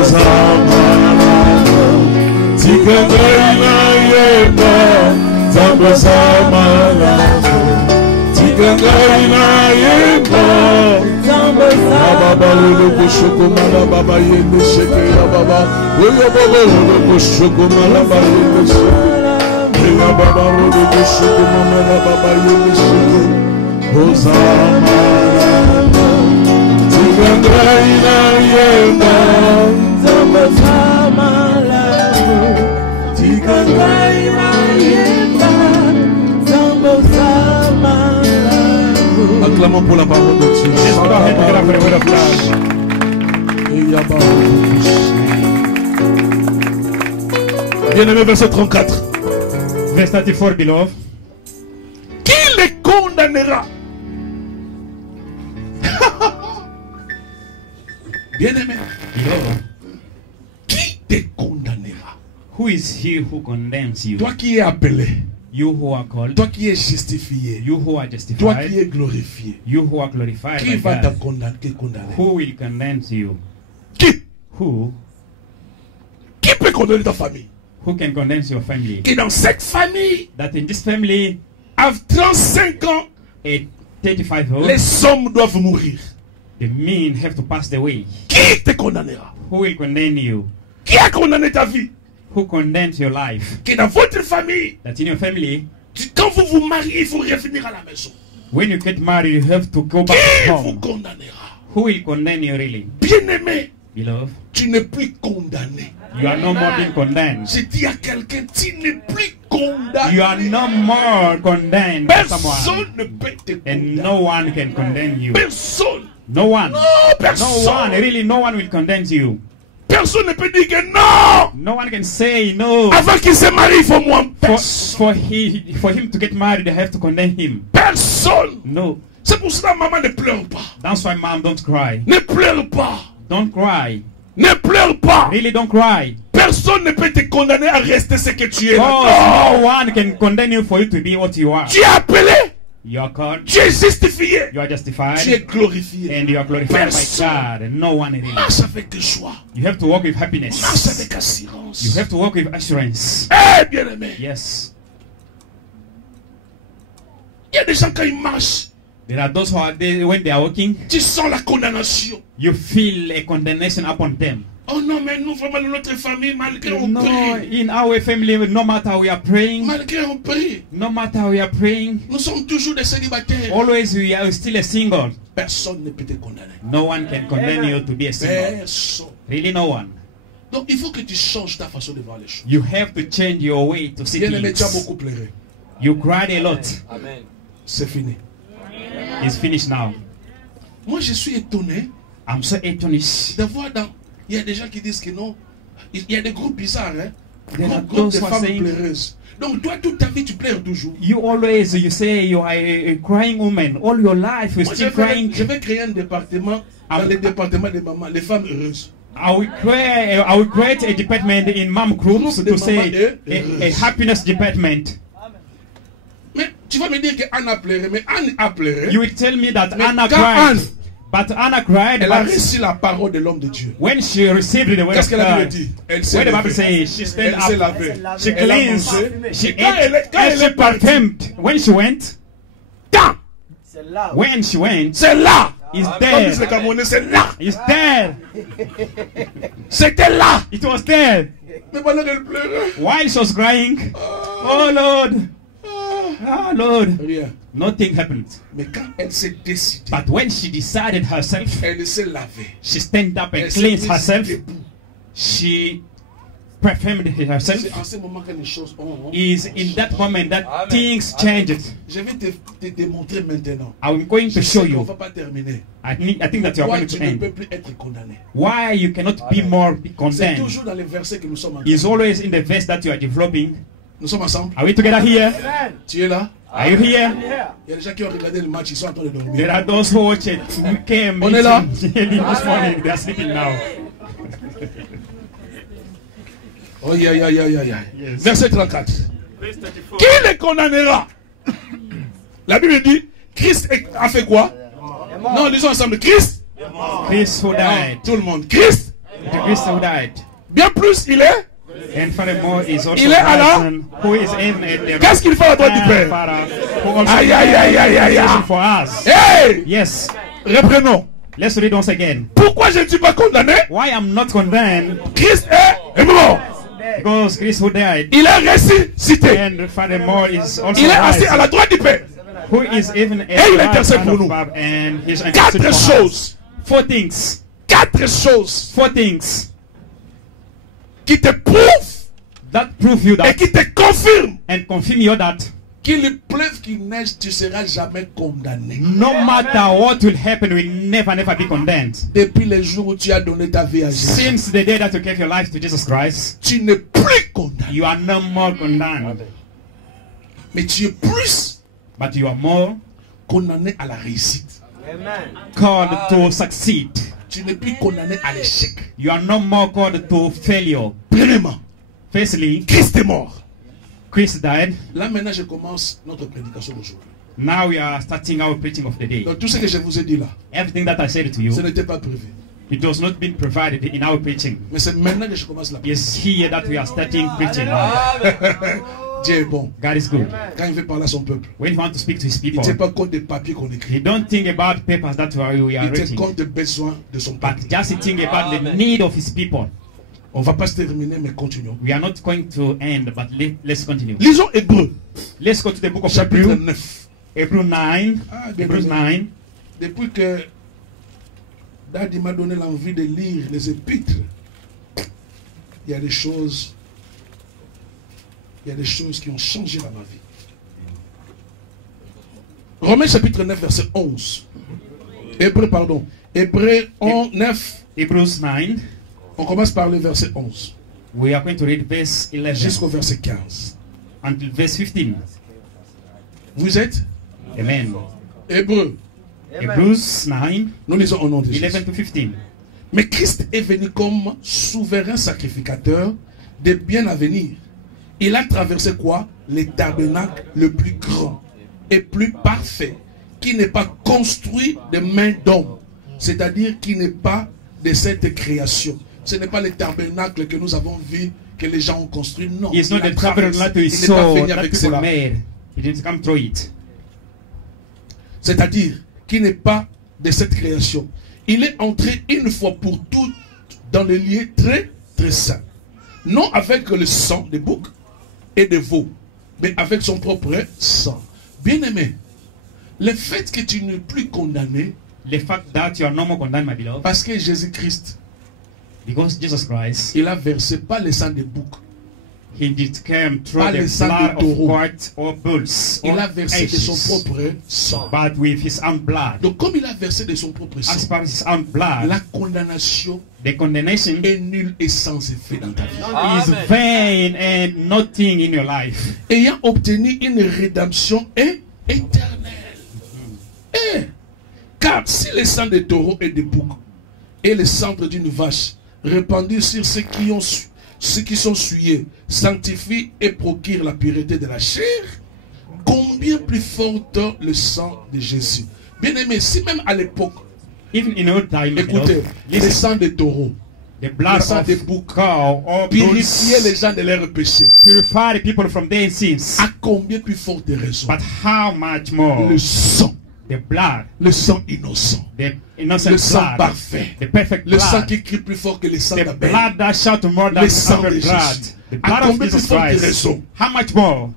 Osamalam. Tikangai na yema. Zambo Samalam. Tikangai na yema. Baba lolo koshoko mala baba yende sheke ya baba. Oyo baba lolo koshoko mala baba yende sheke. Ya baba lolo koshoko mala baba yende sheke. Osamalam. Tikangai na yema. Zambo Samalam. Tikangai na yema. Zambo Samalam. Acclamons pour la parole de Dieu. Let's go ahead and get up for the word of God. Bien-aimé, verset 34. Verse 34, beloved. Qui les condamnera? Bien-aimé, Beloved, qui te condamnera? who is he who condemns you? Toi qui es appelé, You who are called, toi qui es justifié, you who are toi qui justified, es glorifié, you who are glorified qui by va te God. condamner? Who will condemn you? Qui? Who Qui peut condamner ta famille? can condemn your family? Et dans cette famille, That in this family, à 35 ans, a 35-year-old, les hommes doivent mourir. the men have to pass away. Qui te condamnera? Who will condemn you? Qui a condamné ta vie? Who condemns your life? Que dans votre famille, That in your family, quand vous vous mariez, il faut revenir à la maison. when you get married, you have to go back Qui vous home. condamnera? Who will condemn you really? Bien-aimé, Beloved, tu n'es plus condamné. you are no more being condemned. Je dis à quelqu'un, tu n'es plus condamné. condamner. You are no more condemned by Personne someone. ne peut te And condamner. no one can condemn you. Personne. No one. Non, No personne. one. Really, no one will condemn you. Personne ne peut dire que non. No one can say no. Avant qu'il se marie, il faut moi. Personne. For him to get married, they have to condemn him. Personne. No. C'est pour cela, maman, ne pleure pas. That's why, mom, don't cry. Ne pleure pas. Don't cry. Ne pleure pas. Really, don't cry. Personne ne peut te condamner à rester ce que tu es. Because Non. no one can condemn you for you to be what you are. Tu es appelé. You are called. Tu es justifié. You are Tu es justified. glorifié. And you are glorified Personne. by God. And no one really. Marche avec joie. You have to walk with Marche happiness. avec assurance. You have to walk with assurance. Eh, bien-aimé. Yes. Il y a des gens quand ils marchent, There are those who are there when they are walking, tu sens la condamnation. you feel a condemnation upon them. Oh non, mais nous, vraiment, dans notre famille, malgré on No, prie. in our family, no matter we are praying, Malgré on prie. no matter we are praying, Nous sommes toujours des célibataires. always we are still a single. Personne ne peut te condamner. No one can condemn you to be a single. Personne. Really, no one. Donc il faut que tu changes ta façon de voir les choses. You have to change your way to see Bien-aimé, tu as things. beaucoup pleuré. You cried a lot. Amen. C'est fini. It's finished now. Moi, je suis étonné I'm so astonished. de voir dans... Il y a des gens qui disent que non. Il y a des groupes bizarres, hein. There are Groupe de those who are femmes saying, pleureuses. Donc toi, toute ta vie, tu pleures toujours. you say you are a crying woman. All your life you're Moi, still crying. je vais créer un département dans les départements des mamans, les femmes heureuses. I will create a department in mom groups Groupe de to say mamans a happiness department. Mais tu vas me dire qu'Anne a pleuré, mais Anne a pleuré. You will tell me that Mais Anna quand cried. Anne, But Anna cried, elle a but reçu la parole de l'homme de Dieu. when she received the word Qu'est-ce of qu'elle a God, dit? Elle s'est when the Bible levée. says she stood Elle s'est up, lavée. she Elle a cleansed, mangé. she Quand elle est- ate, quand and elle she est partie, perfumed. When she went, C'est là. when she went, c'est là. is Comme disent les there, Camerounais, c'est là. is there. C'était là. It was there. Mais pendant qu'elle pleurait, While she was crying, oh Lord, oh Lord, rien. nothing happened. Mais quand elle s'est décidée, But when she decided herself, elle s'est lavée. she stand up and Elle s'est cleansed mise herself. debout. She perfumed herself. C'est en ce moment que les choses ont. Is in that moment that Amen. things changed. Je vais te démontrer maintenant. I'm going Je to show sais qu'on ne you. va pas terminer. I think that you are Pourquoi going tu to ne peux end. plus être condamné? Why you cannot be more C'est condemned toujours dans les versets que nous sommes en is train. always in the verse that you are developing. Nous sommes ensemble. Are we together here? Tu es là? Are you here? Il y a des gens qui ont regardé le match, ils sont en train de dormir. There are those who watch it. We came On est là. this morning. They are sleeping now. Oh, yeah. Yes. Verset 34. Verse 34. Qui les condamnera? La Bible dit, Christ a fait quoi? Non, disons ensemble, Christ. Christ who Non, died. tout le monde. Christ. The Christ who died. Bien plus, il est. And furthermore is also Il est à la- risen, who is in the Qu'est-ce qu'il fait à la droite du Père? Father, who also Aïe, aïe, aïe, aïe, aïe, aïe. for us. Hey! Yes. Reprenons. Let's read once again. Pourquoi je ne suis pas condamné? Why I'm not condemned? Christ est mort. Because Christ who died Il est ressuscité. and furthermore is also Il est assis à la risen, droite du Père. who is even at Et il the right intercède hand pour of nous. God, and he's Quatre interceding for us. choses. Four things. Quatre choses Four things qui te prouvent that prove you et that qui te confirment and confirm you that qu'il pleuve, qu'il neige, tu seras jamais condamné. no matter what will happen, will never be condemned. Depuis le jour où tu as donné ta vie à Jésus, Since the day that you gave your life to Jesus Christ, tu n'es plus condamné. you are no more condemned, Mais tu es plus but you are more condamné à la réussite. called to succeed. Tu n'es plus condamné à l'échec. You are no more called to failure. Premièrement, Firstly, Christ est mort. Christ died. Là maintenant, je commence notre prédication d'aujourd'hui. Now we are starting our preaching of the day. Donc tout ce que je vous ai dit là, Everything that I said to you, ce n'était pas prévu. it was not been provided in our preaching. Mais c'est maintenant que je commence la It's here that we are starting preaching. Dieu est bon. God is good. Quand il veut parler à son peuple, When you want to speak to his il people, ne tient pas compte des papiers qu'on écrit. he don't think about papers that we are Il tient writing, compte des besoins de son peuple. but just think about the need of his people. On ne va pas se terminer, mais continuons. We are not going to end, but let's continue. Lisons Hébreux, Let's go to the book of chapitre Hebrews, 9. Hebrews 9. Ah, bien Hebrews aimé. 9. Depuis que Daddy m'a donné l'envie de lire les épîtres, il y a des choses il y a des choses qui ont changé dans ma vie. Romains chapitre 9, verset 11. Hébreux 9. Hebrews 9. On commence par le verset 11. We are going to read verse 11 jusqu'au verset 15. until verse 15. Vous êtes Amen. Hébreux. Hebrews 9, Nous lisons au nom de 11 Jésus. to 15. Mais Christ est venu comme souverain sacrificateur des biens à venir. Il a traversé quoi? Les tabernacles le plus grand et plus parfait, qui n'est pas construit de mains d'homme, c'est-à-dire qui n'est pas de cette création. Ce n'est pas les tabernacles que nous avons vus, que les gens ont construits. Non, It's not il a the traversé. tabernacle Il you n'est pas saw venu that avec people cela. made. He didn't come through it. C'est-à-dire qui n'est pas de cette création. Il est entré une fois pour toutes dans les lieux très très saints. Non avec le sang des boucs et des veaux, mais avec son propre sang. Bien-aimé, le fait que tu n'es plus condamné The fact that you are no more condemned, my beloved, parce que Jésus-Christ, because Jesus Christ, il a versé pas le sang des boucs, He did come through Pas le the sang blood de of taureau. goats or bulls il or a versé de son ashes, propre sang. but with His own blood. Donc comme il a versé de son propre As sang, per His own blood, la condamnation the condemnation est nulle et sans effet dans ta vie. is vain and nothing in your life. Ayant obtenu une rédemption éternelle. Car si le sang des taureaux et des boucs et le sang d'une vache répandu sur ceux qui sont souillés sanctifie et procure la pureté de la chair, combien plus forte le sang de Jésus. Bien aimé, si même à l'époque, Even in old time, my écoutez, beloved, le listen, sang des taureaux the blood le sang des of boucs cow or purifiait les bulls gens de leurs péchés. purify the people from their sins. À combien plus forte raison But how much more le sang innocent, the innocent le sang blood, parfait, the perfect le sang blood, qui crie plus fort que le sang the d'Abel. blood that shout more than Le sang de Abel's blood, Jésus. the À blood of combien plus Jesus forte Christ. raison? How much more?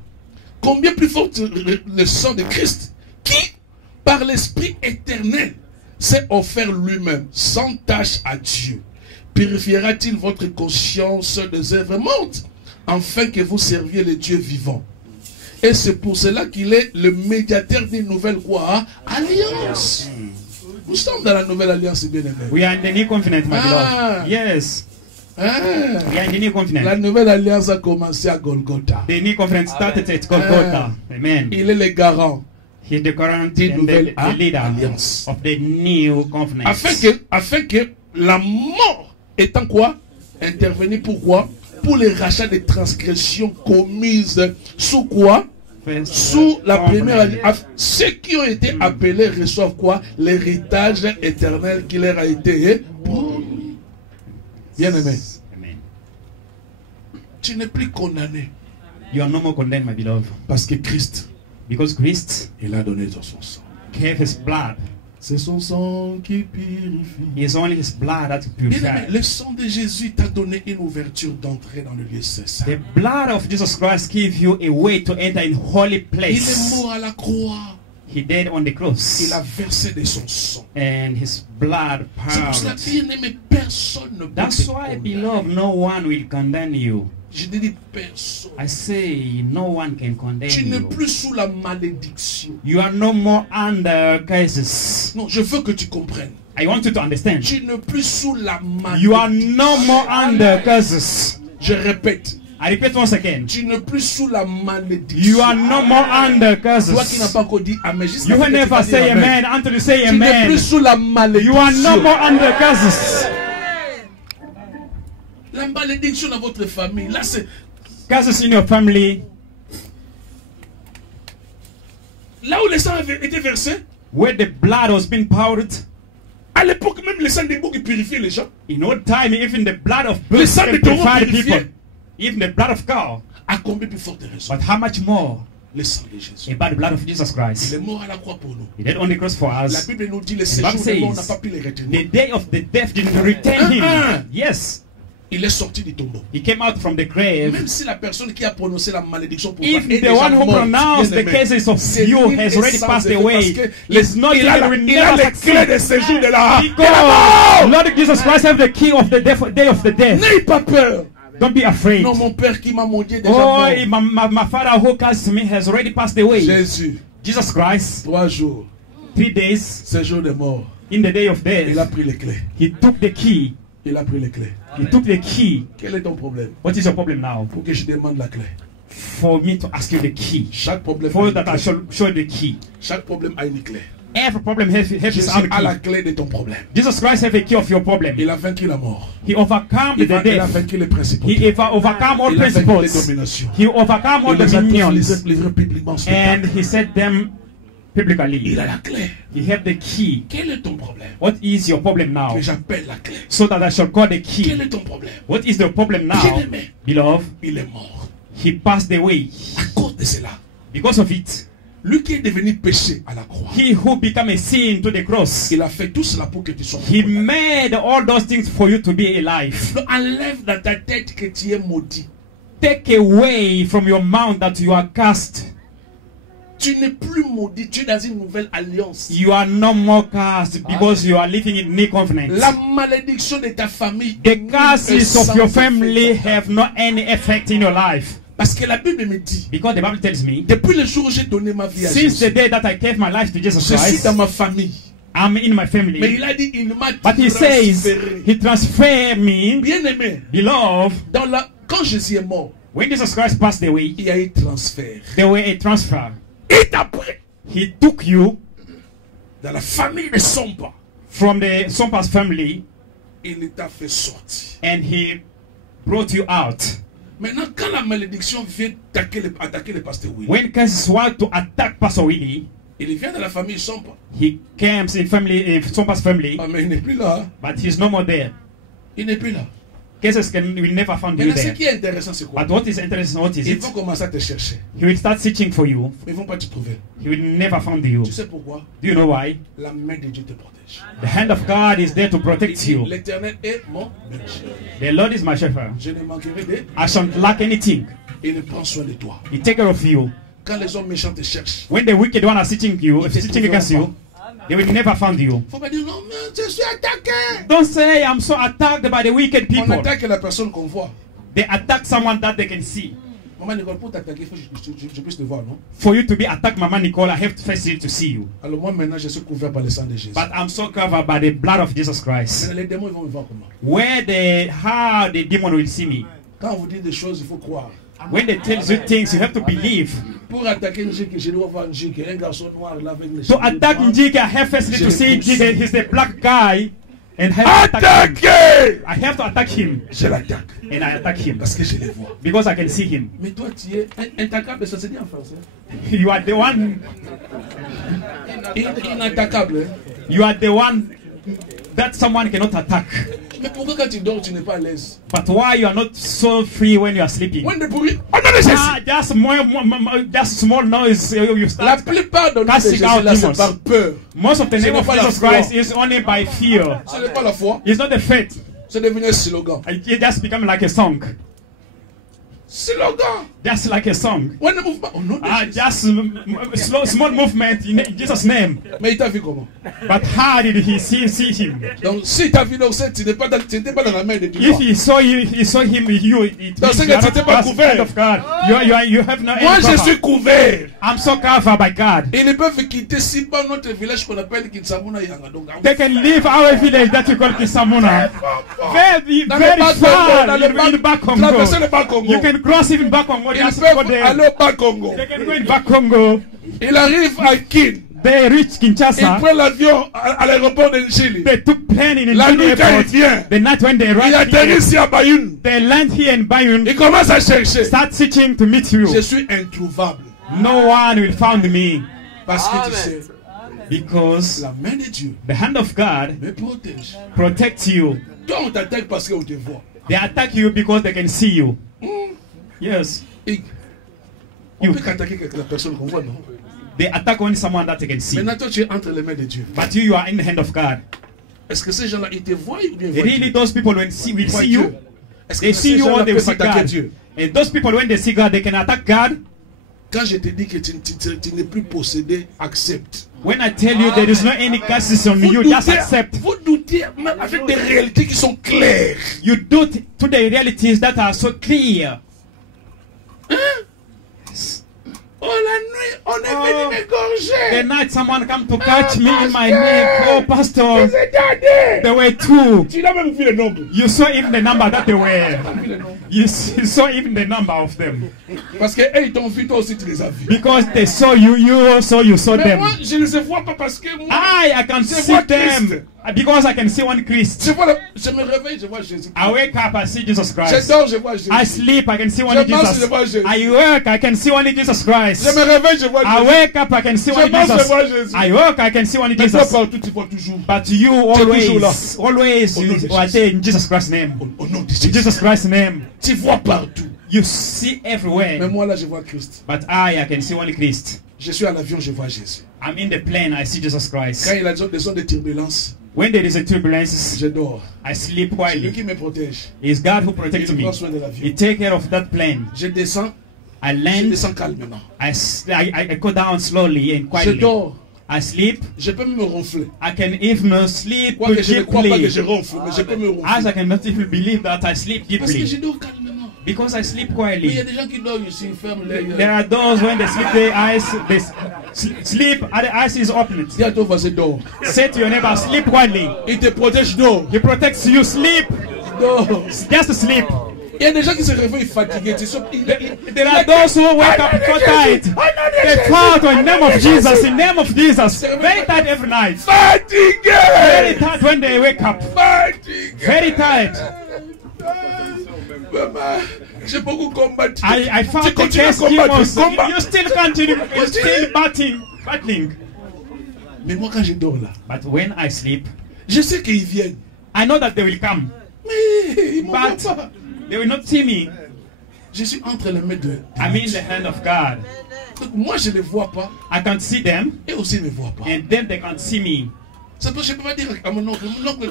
Combien plus fort le sang de Christ qui, par l'Esprit éternel, s'est offert lui-même sans tâche à Dieu. Purifiera-t-il votre conscience des œuvres mortes afin que vous serviez le Dieu vivant? Et c'est pour cela qu'il est le médiateur d'une nouvelle quoi? Alliance. Nous sommes dans la nouvelle alliance, bien aimé. We are in the new covenant, my Ah. beloved. Yes, Hein? we are in the new La covenant. nouvelle alliance a commencé à Golgotha. The new covenant started at Golgotha. Amen. Il est le garant. He's the current D'une and nouvelle the leader alliance. of the new covenant. Afin que la mort étant quoi? Intervenir pourquoi? Pour le rachat des transgressions commises sous quoi? First, Sous la covenant. première alliance. Ceux qui ont été appelés reçoivent quoi? L'héritage éternel qui leur a été promis. Bien aimé, Amen. tu n'es plus condamné You are no more condemned, my beloved, parce que Christ, because Christ il a donné son sang. gave His blood. C'est son sang qui purifie. It's only His blood that Bien aimé, purifies. le sang de Jésus t'a donné une ouverture d'entrée dans le lieu saint. The blood of Jesus Christ gives you a way to enter in holy Il est place. mort à la croix. He died on the cross, Il a versé de son sang. and His blood C'est pour cela, poured. bien aimé, personne ne peut That's te why, condamner. beloved, no one will condemn you. Je dis personne. I say, no one can condemn Tu n'es you. plus sous la malédiction. You are no more under curses. Non, je veux que tu comprennes. I want you to understand. Tu n'es plus sous la You are malédiction. no more under curses. Je répète. I repeat once again. Tu n'es plus sous la malédiction. You are no more under Toi qui n'as curses. pas encore dit Amen. Jusqu'à You ce will que tu never vas dire say amen until you say Tu n'es amen. plus sous la You malédiction. are no more under curses. La malédiction dans votre famille. Là, c'est. Curses in your family. Là où le sang avait été versé, Where the blood was being poured. à l'époque même, le sang des boucs purifiait les gens. In old time, even the blood of Le bulls sang can de taureau purify the purifiait. people. Even the blood of cow. À combien plus forte raison? But how much more Le sang de Jésus. about the blood of Jesus Il Christ? est mort à la croix pour nous. He died on the cross for La us. Bible nous dit le The séjour Bible de mort, on n'a says, pas pu les the retenir. day of the death didn't retain him. Yes, Il est sorti du tombeau. he came out from the grave. Même si la personne qui a prononcé la malédiction pour toi If est the déjà one who morte, pronounced the bien-aimé, cases of c'est you nul has et already sans passed effet away, parce que it's not il a even will il a never les clés de succeed. séjour de la Because Lord Jesus Christ have the key of the death, day of the death. N'aie pas peur. Don't be afraid. Non, mon père qui m'a maudit déjà Oh, mort. my father who cursed me has already passed away. Jésus, Jesus Christ, 3 jours, 3 days ce jour de mort, in the day of il a death, pris les clés. he took the key. Il a pris les clés. He took the key. Quel est ton problème? What is your problem now? Pour que je demande la clé. For me to ask you the key. Chaque problème a For une that I clé. shall show you the key. Chaque problème a une clé. Every problem has his Jésus own a la key. clé de ton problème. Jesus Christ has a key of your problem. Il a vaincu la mort. He overcome the Il a death. vaincu les principaux. He overcome all Il a vaincu les principles. dominations. He overcome all Il les a tous dominions. livrés publiquement en And spectacle. he set them publicly. Il a la clé. He had the key. Quel est ton problème? What is your problem now? Que j'appelle la clé. So that I shall call the Quel key. est ton problème? What is the problem now? Bien-aimé, Beloved, il est mort. he passed away. À cause de cela, Because of it, lui qui est devenu péché à la croix, he who became a sin to the cross, il a fait tout cela pour que tu sois he condamné. made all those things for you to be alive. Donc, enlève dans ta tête que tu es maudit. Take away from your mouth that you are cursed. Tu n'es plus maudit, tu es dans une nouvelle alliance. You are no more cursed because you are living in new covenant. La malédiction de ta famille. The est curses of sans your effet. family have no any effect in your life. Parce que la Bible me dit, Because the Bible tells me, depuis le jour où j'ai donné ma vie à since the Jésus, day that I gave my life to Jesus je suis Christ, dans ma famille. I'm in my Mais family. il a dit, il m'a But he says, transféré. he transferred me, Bien aimé, beloved. quand Jésus est mort, When Jesus Christ passed away, il y a eu transfert. there were a transfer. Et après, He took you dans la famille de Sompa, from the Sompas family il t'a fait sortir. and he brought you out. Maintenant, quand la malédiction vient attaquer le pasteur Willy, When curses want to attack Pastor Willie, il vient de la famille Sompa. he comes in Sompas family, Ah, mais il n'est plus là. but he's no more there. Il n'est plus là. Cases will never find you Maintenant, ce there. qui est intéressant, c'est quoi? But what is interesting, what is Ils it? vont commencer à te chercher. He will start searching for you. Mais ils ne vont pas te trouver. He will never find you. Tu sais pourquoi? Do you know why? La main de Dieu te protège. The hand of God is there to Il protect dit, you. l'Éternel est mon berger. The Lord is my shepherd. Je ne manquerai de. I shan't lack anything. Il ne prend soin de toi. He take care of you. Quand les hommes méchants te cherchent, When the wicked one are searching you, searching against you, they will never find you. il ne faut pas dire non, mais je suis attaqué. Don't say I'm so attacked by the wicked On people. attaque la personne qu'on voit. They attack someone that they can see. Maman Nicole, pour t'attaquer, il faut que je puisse te voir, non? For you to be attacked, Mama Nicole, I have to first to see you. Alors moi maintenant, je suis couvert par le sang de Jésus. But I'm so covered by the blood of Jesus Christ. Maintenant, les démons, ils vont me voir comment? How the demon will see me. Quand on vous dit des choses, il faut croire. When they tell you things, you have to believe. Pour attaquer Njike, je dois voir Njike, un garçon noir là avec les To cheveux attack noirs. Njike, I have first to see Njike. He's the black guy. And have to attack him. Attaquez! I have to attack him. Je l'attaque. And I attack him. Parce que je les vois. Because I can see him. Mais toi, tu es inattaquable, ça se dit en français. You are the one. Inattaquable. Hein? You are the one that someone cannot attack. Mais pourquoi quand tu dors, tu n'es pas à l'aise? But why you are not so free when you are sleeping? When the bruit, oh non, mais c'est- Just small noise, you La start. plupart de nous, Casting Jésus, out là, c'est demons. par peur. Most of the Ce name n'est of pas la Jesus foi. Christ is only by fear. Ce n'est pas la foi, It's not the faith. c'est devenu un slogan. It just become like a song. Slogan. Just like a song. On ne move pas. Oh non, Just small movement in Jesus' name. mais il t'a vu comment? But how did he see him? Donc, si t'as vu l'occet, tu n'étais pas dans la main de Dieu. If he saw him, you, it Dans means ce you cas, are tu not n'étais pas the couvert. kind of God. You have no Moi, any je cover. suis couvert. I'm so covered by God. Et ils peuvent quitter si pas notre village qu'on appelle Kinsamuna Yanga. Donc, They can leave our village that you call Kisamuna. Very, dans very le bas far Congo, dans in le back bas, traverser Congo. le bas Congo. You can cross even back Congo. Ils Just go peuvent there. aller au bas Congo. They can go in back Congo. Il arrive à Kin. They reach Il Kinshasa. prend l'avion à l'aéroport de Nchili. They took plane in La the nuit, quand il airport. vient, The night when they il arrive atterrit here, ici à Bayonne. they land here in Bayonne. Il commence à chercher. Start searching to meet you. Je suis introuvable. No one will find me Parce que tu sais, because la main de Dieu the hand of God me protège. protects you. Toi, on t'attaque parce qu'on te voit. They attack you because they can see you. Yes. Et on peut attaquer la personne qu'on voit, non? They attack only someone that they can see. Maintenant, toi, tu es entre les mains de Dieu. But you are in the hand of God. Est-ce que ces gens-là, ils te voient ou bien ils voient Really, Dieu? those people will see you. Est-ce They que see ces you gens-là or they peuvent see attaquer God. Dieu? And those people when they see God, they can attack God. Quand je te dis que tu n'es plus possédé, accepte. When I tell you there is no any curses on you, just accept. Vous doutez même avec des réalités qui sont claires. You doubt to the realities that are so clear. Oh, la nuit, on est venu m'égorger. The night someone come to catch me in my neck. Oh, pastor, Regardez. there were two. Tu l'as même vu le nombre. You saw even the number that they were. You saw even the number of them. Parce que ils t'ont vu, toi aussi tu les as vus. Because they saw you, you saw Mais them. moi, je ne les vois pas parce que moi, I can je see vois them. Christ. Because I can see one Christ. Je me réveille, je vois Jésus. I wake up, I see Jesus Je Christ. dors, je vois Jésus. I sleep, I can see Je only marche, je Jesus. vois Jésus. I work, I can see only Jesus Christ. Je me réveille, je vois I Jésus. wake up, I can see Je only marche, je Jesus. vois Jésus. I work, I can see only Mais toi Jesus. partout, tu vois toujours. But you toujours là. always Au nom de you are Jésus. there in Jesus Christ's name. Au nom de In Jésus. Jesus Christ's name. Tu vois partout. You see Mais everywhere. moi là, je vois Christ. But I can see only Christ. Je suis à l'avion, je vois Jésus. I'm in the plane, I see Jesus Christ. Quand il a des zones de turbulence, When there is a turbulence, je dors. I sleep C'est lui quietly. qui me protège. It's God who protects Il me. prend soin de l'avion. He take care of that plane. Je descends, I je land, descends calmement. I go down slowly and Je quietly. dors. I sleep. Je peux me ronfler. I can even sleep Quoique je ne crois pas que je deeply. ronfle, mais je peux me As ronfler. I cannot even believe that I sleep Parce que je deeply. dors calmement. Because I sleep Mais il y a quietly. des gens qui dorment ici, ils ferment les yeux. There are those when they sleep, their eyes, they sleep, and the eyes is open. Dis à ton voisin, dors. Say to your neighbor, sleep quietly. Il te protège, dors. He protects you, sleep. Dors. Just sleep. Il y a des gens qui se réveillent fatigués. There are those who wake up so tired. They fought in the name of Jesus, in the name of Jesus. Very tired every night. Very Fatigués. tired when they wake up. Fatigués. Very tired. Maman, j'ai beaucoup combattu. I Tu found the continues à case combattre. demons. Combat. You still continue, you still battling. Mais moi, quand je dors là, But when I sleep, je sais qu'ils viennent. I know that they will come. Mais ils ne m'en voient But pas. they will not see me. Je suis entre les mains de I'm in the hand of God. Donc, moi, je ne les vois pas. I can't see them, Et aussi, ils ne me voient pas. and then they can't see me. C'est pour ça que je ne peux pas dire à mon oncle,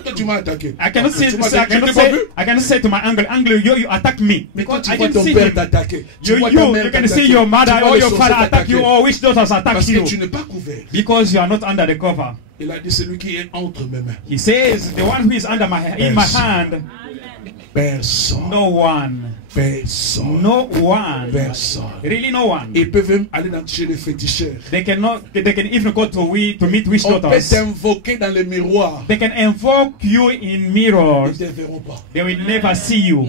toi, tu m'as attaqué. I cannot say, Tu m'as I attaqué. cannot Tu t'es pas vu? say, I cannot say to my uncle, you attack me. Mais toi, Because tu I vois didn't ton see père him. t'attaquer. Tu You vois ta mère can t'attaquer. see your Tu mother vois or le your sorcier father attack you, t'attaquer. or which daughters attack Parce que you. tu n'es pas couvert. Because you are not under the cover. Il a dit celui qui est entre mes mains. He says, the one who is under in my hand, Personne. no one. Personne. No one. Personne. Really no one. Ils peuvent même aller chez les féticheurs. They can even go to meet witch On peut daughters. t'invoquer dans les miroirs. They can invoke you in Ils mirrors. ne te verront pas. They will never see you.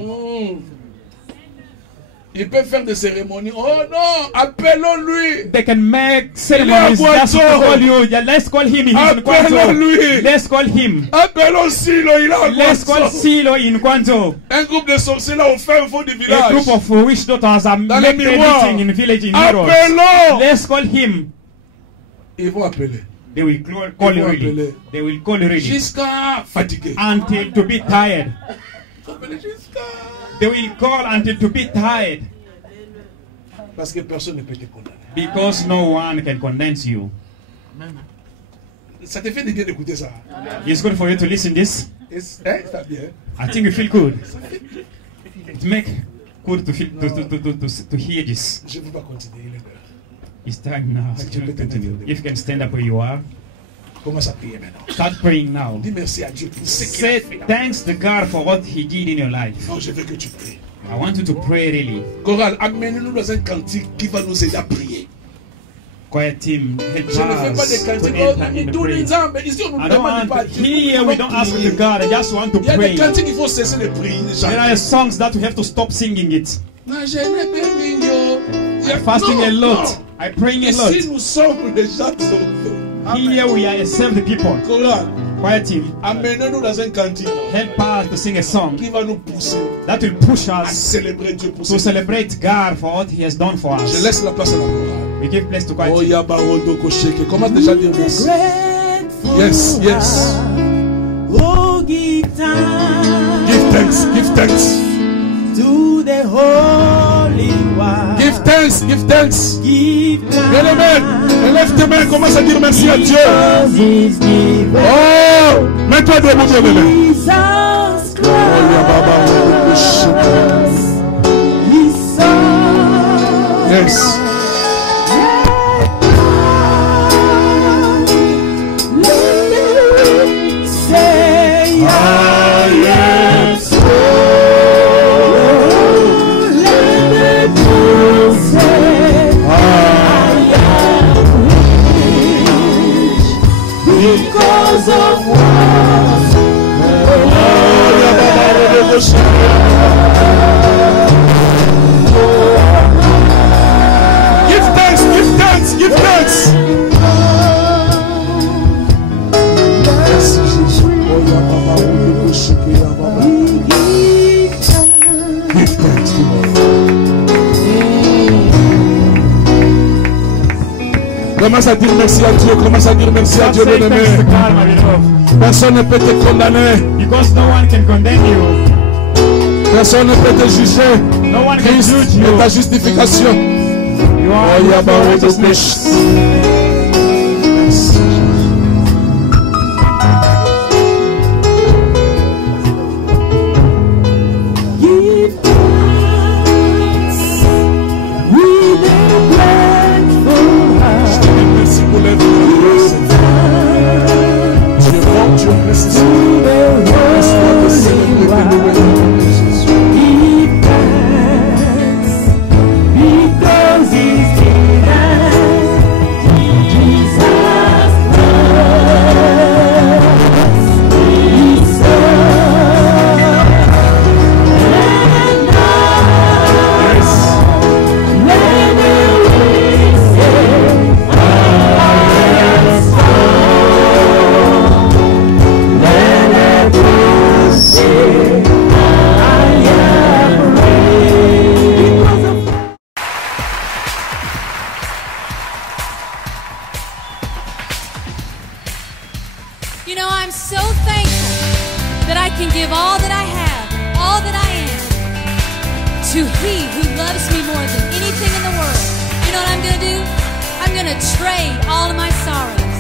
Ils peuvent faire des cérémonies. Oh non, appelons-lui. They can make ceremonies just to call you. Yeah, let's call him. He's in Appelons-lui. Kwanzo. Let's call him. Appelons Silo, il a Let's call Kwanzo. Silo in Kwanzo. Un groupe de sorciers là au fin fond du A village. group of witch daughters are Dans les making miroirs. meeting in village in mirrors. Appelons. Let's call him. Ils vont appeler. They will call Ils you vont really. appeler. They will call you really. Jusqu'à fatigué. Until to be tired. Appeler jusqu'à. They will call until to be tired. Parce que personne ne peut te condamner. Because no one can condense you. Ça te fait du bien d'écouter ça. It's good for you to listen this. Hein, ça bien. I think you feel good. It make good to feel to hear this. Je ne veux pas continuer. Il est l'heure. It's time now to continue. If you can stand up where you are, Commence à prier maintenant. start praying now. Dis merci à Dieu pour ce qu'il Say a fait. thanks to God for what He did in your life. Non, je veux que tu pries. I want you to pray really. Chorale, amenez-nous dans un cantique qui va nous aider à prier. Choir team, help Je ne fais pas des us to cantiques. enter in the Tous les prayer. ans, mais ici on ne I nous don't demande want pas. to, here we don't ask to God. I just want to Il y a des pray. cantiques qu'il faut cesser de prier. There are songs that we have to stop singing it. I'm Fasting a lot. I praying a lot. Ici nous sommes déjà sauvés. Here we are saved people. Chorale, Choir team, amenez-nous dans un cantique help us to sing a song qui va nous pousser that will push à us célébrer Dieu pour to ce. celebrate God for what He has done for Je us. laisse la place à la chorale. We give place to choir Oh team. Yabarodo Kosheke. Commence déjà à dire merci. Yes, yes. Oh, give thanks Give thanks, give thanks. to the Holy One. Give thanks, give thanks. Give Bien aimé, élève tes mains, commence à dire merci à Dieu. Jesus is given. Oh, mets-toi debout, bien aimé. Jesus Oh, Christ, Yabarodo Kosheke. His Son. Yes. Commence à dire merci à Dieu. Commence à dire merci à Dieu, Say thanks to bien-aimé. God, my beloved. Personne ne peut te condamner. Because no one can condemn you. Personne ne peut te juger. No one can Christ judge est you. ta justification. You are Oh, your Yabaro de righteousness. Give thanks with a grateful heart. Merci pour l'aide de Dieu rend Dieu merci. Laisse-moi te célébrer, te louer, te louer, Jésus. Give thanks because He's given Jesus Christ, His Son. And now, let the weak say, I am strong. Let the poor say, I am brave. Because of You know, I'm so thankful that I can give all that I have, all that I am, to He who loves me more than anything in the world. You know what I'm going to do? I'm going to trade all of my sorrows.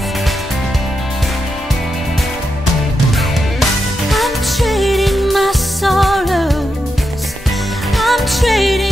I'm trading my sorrows. I'm trading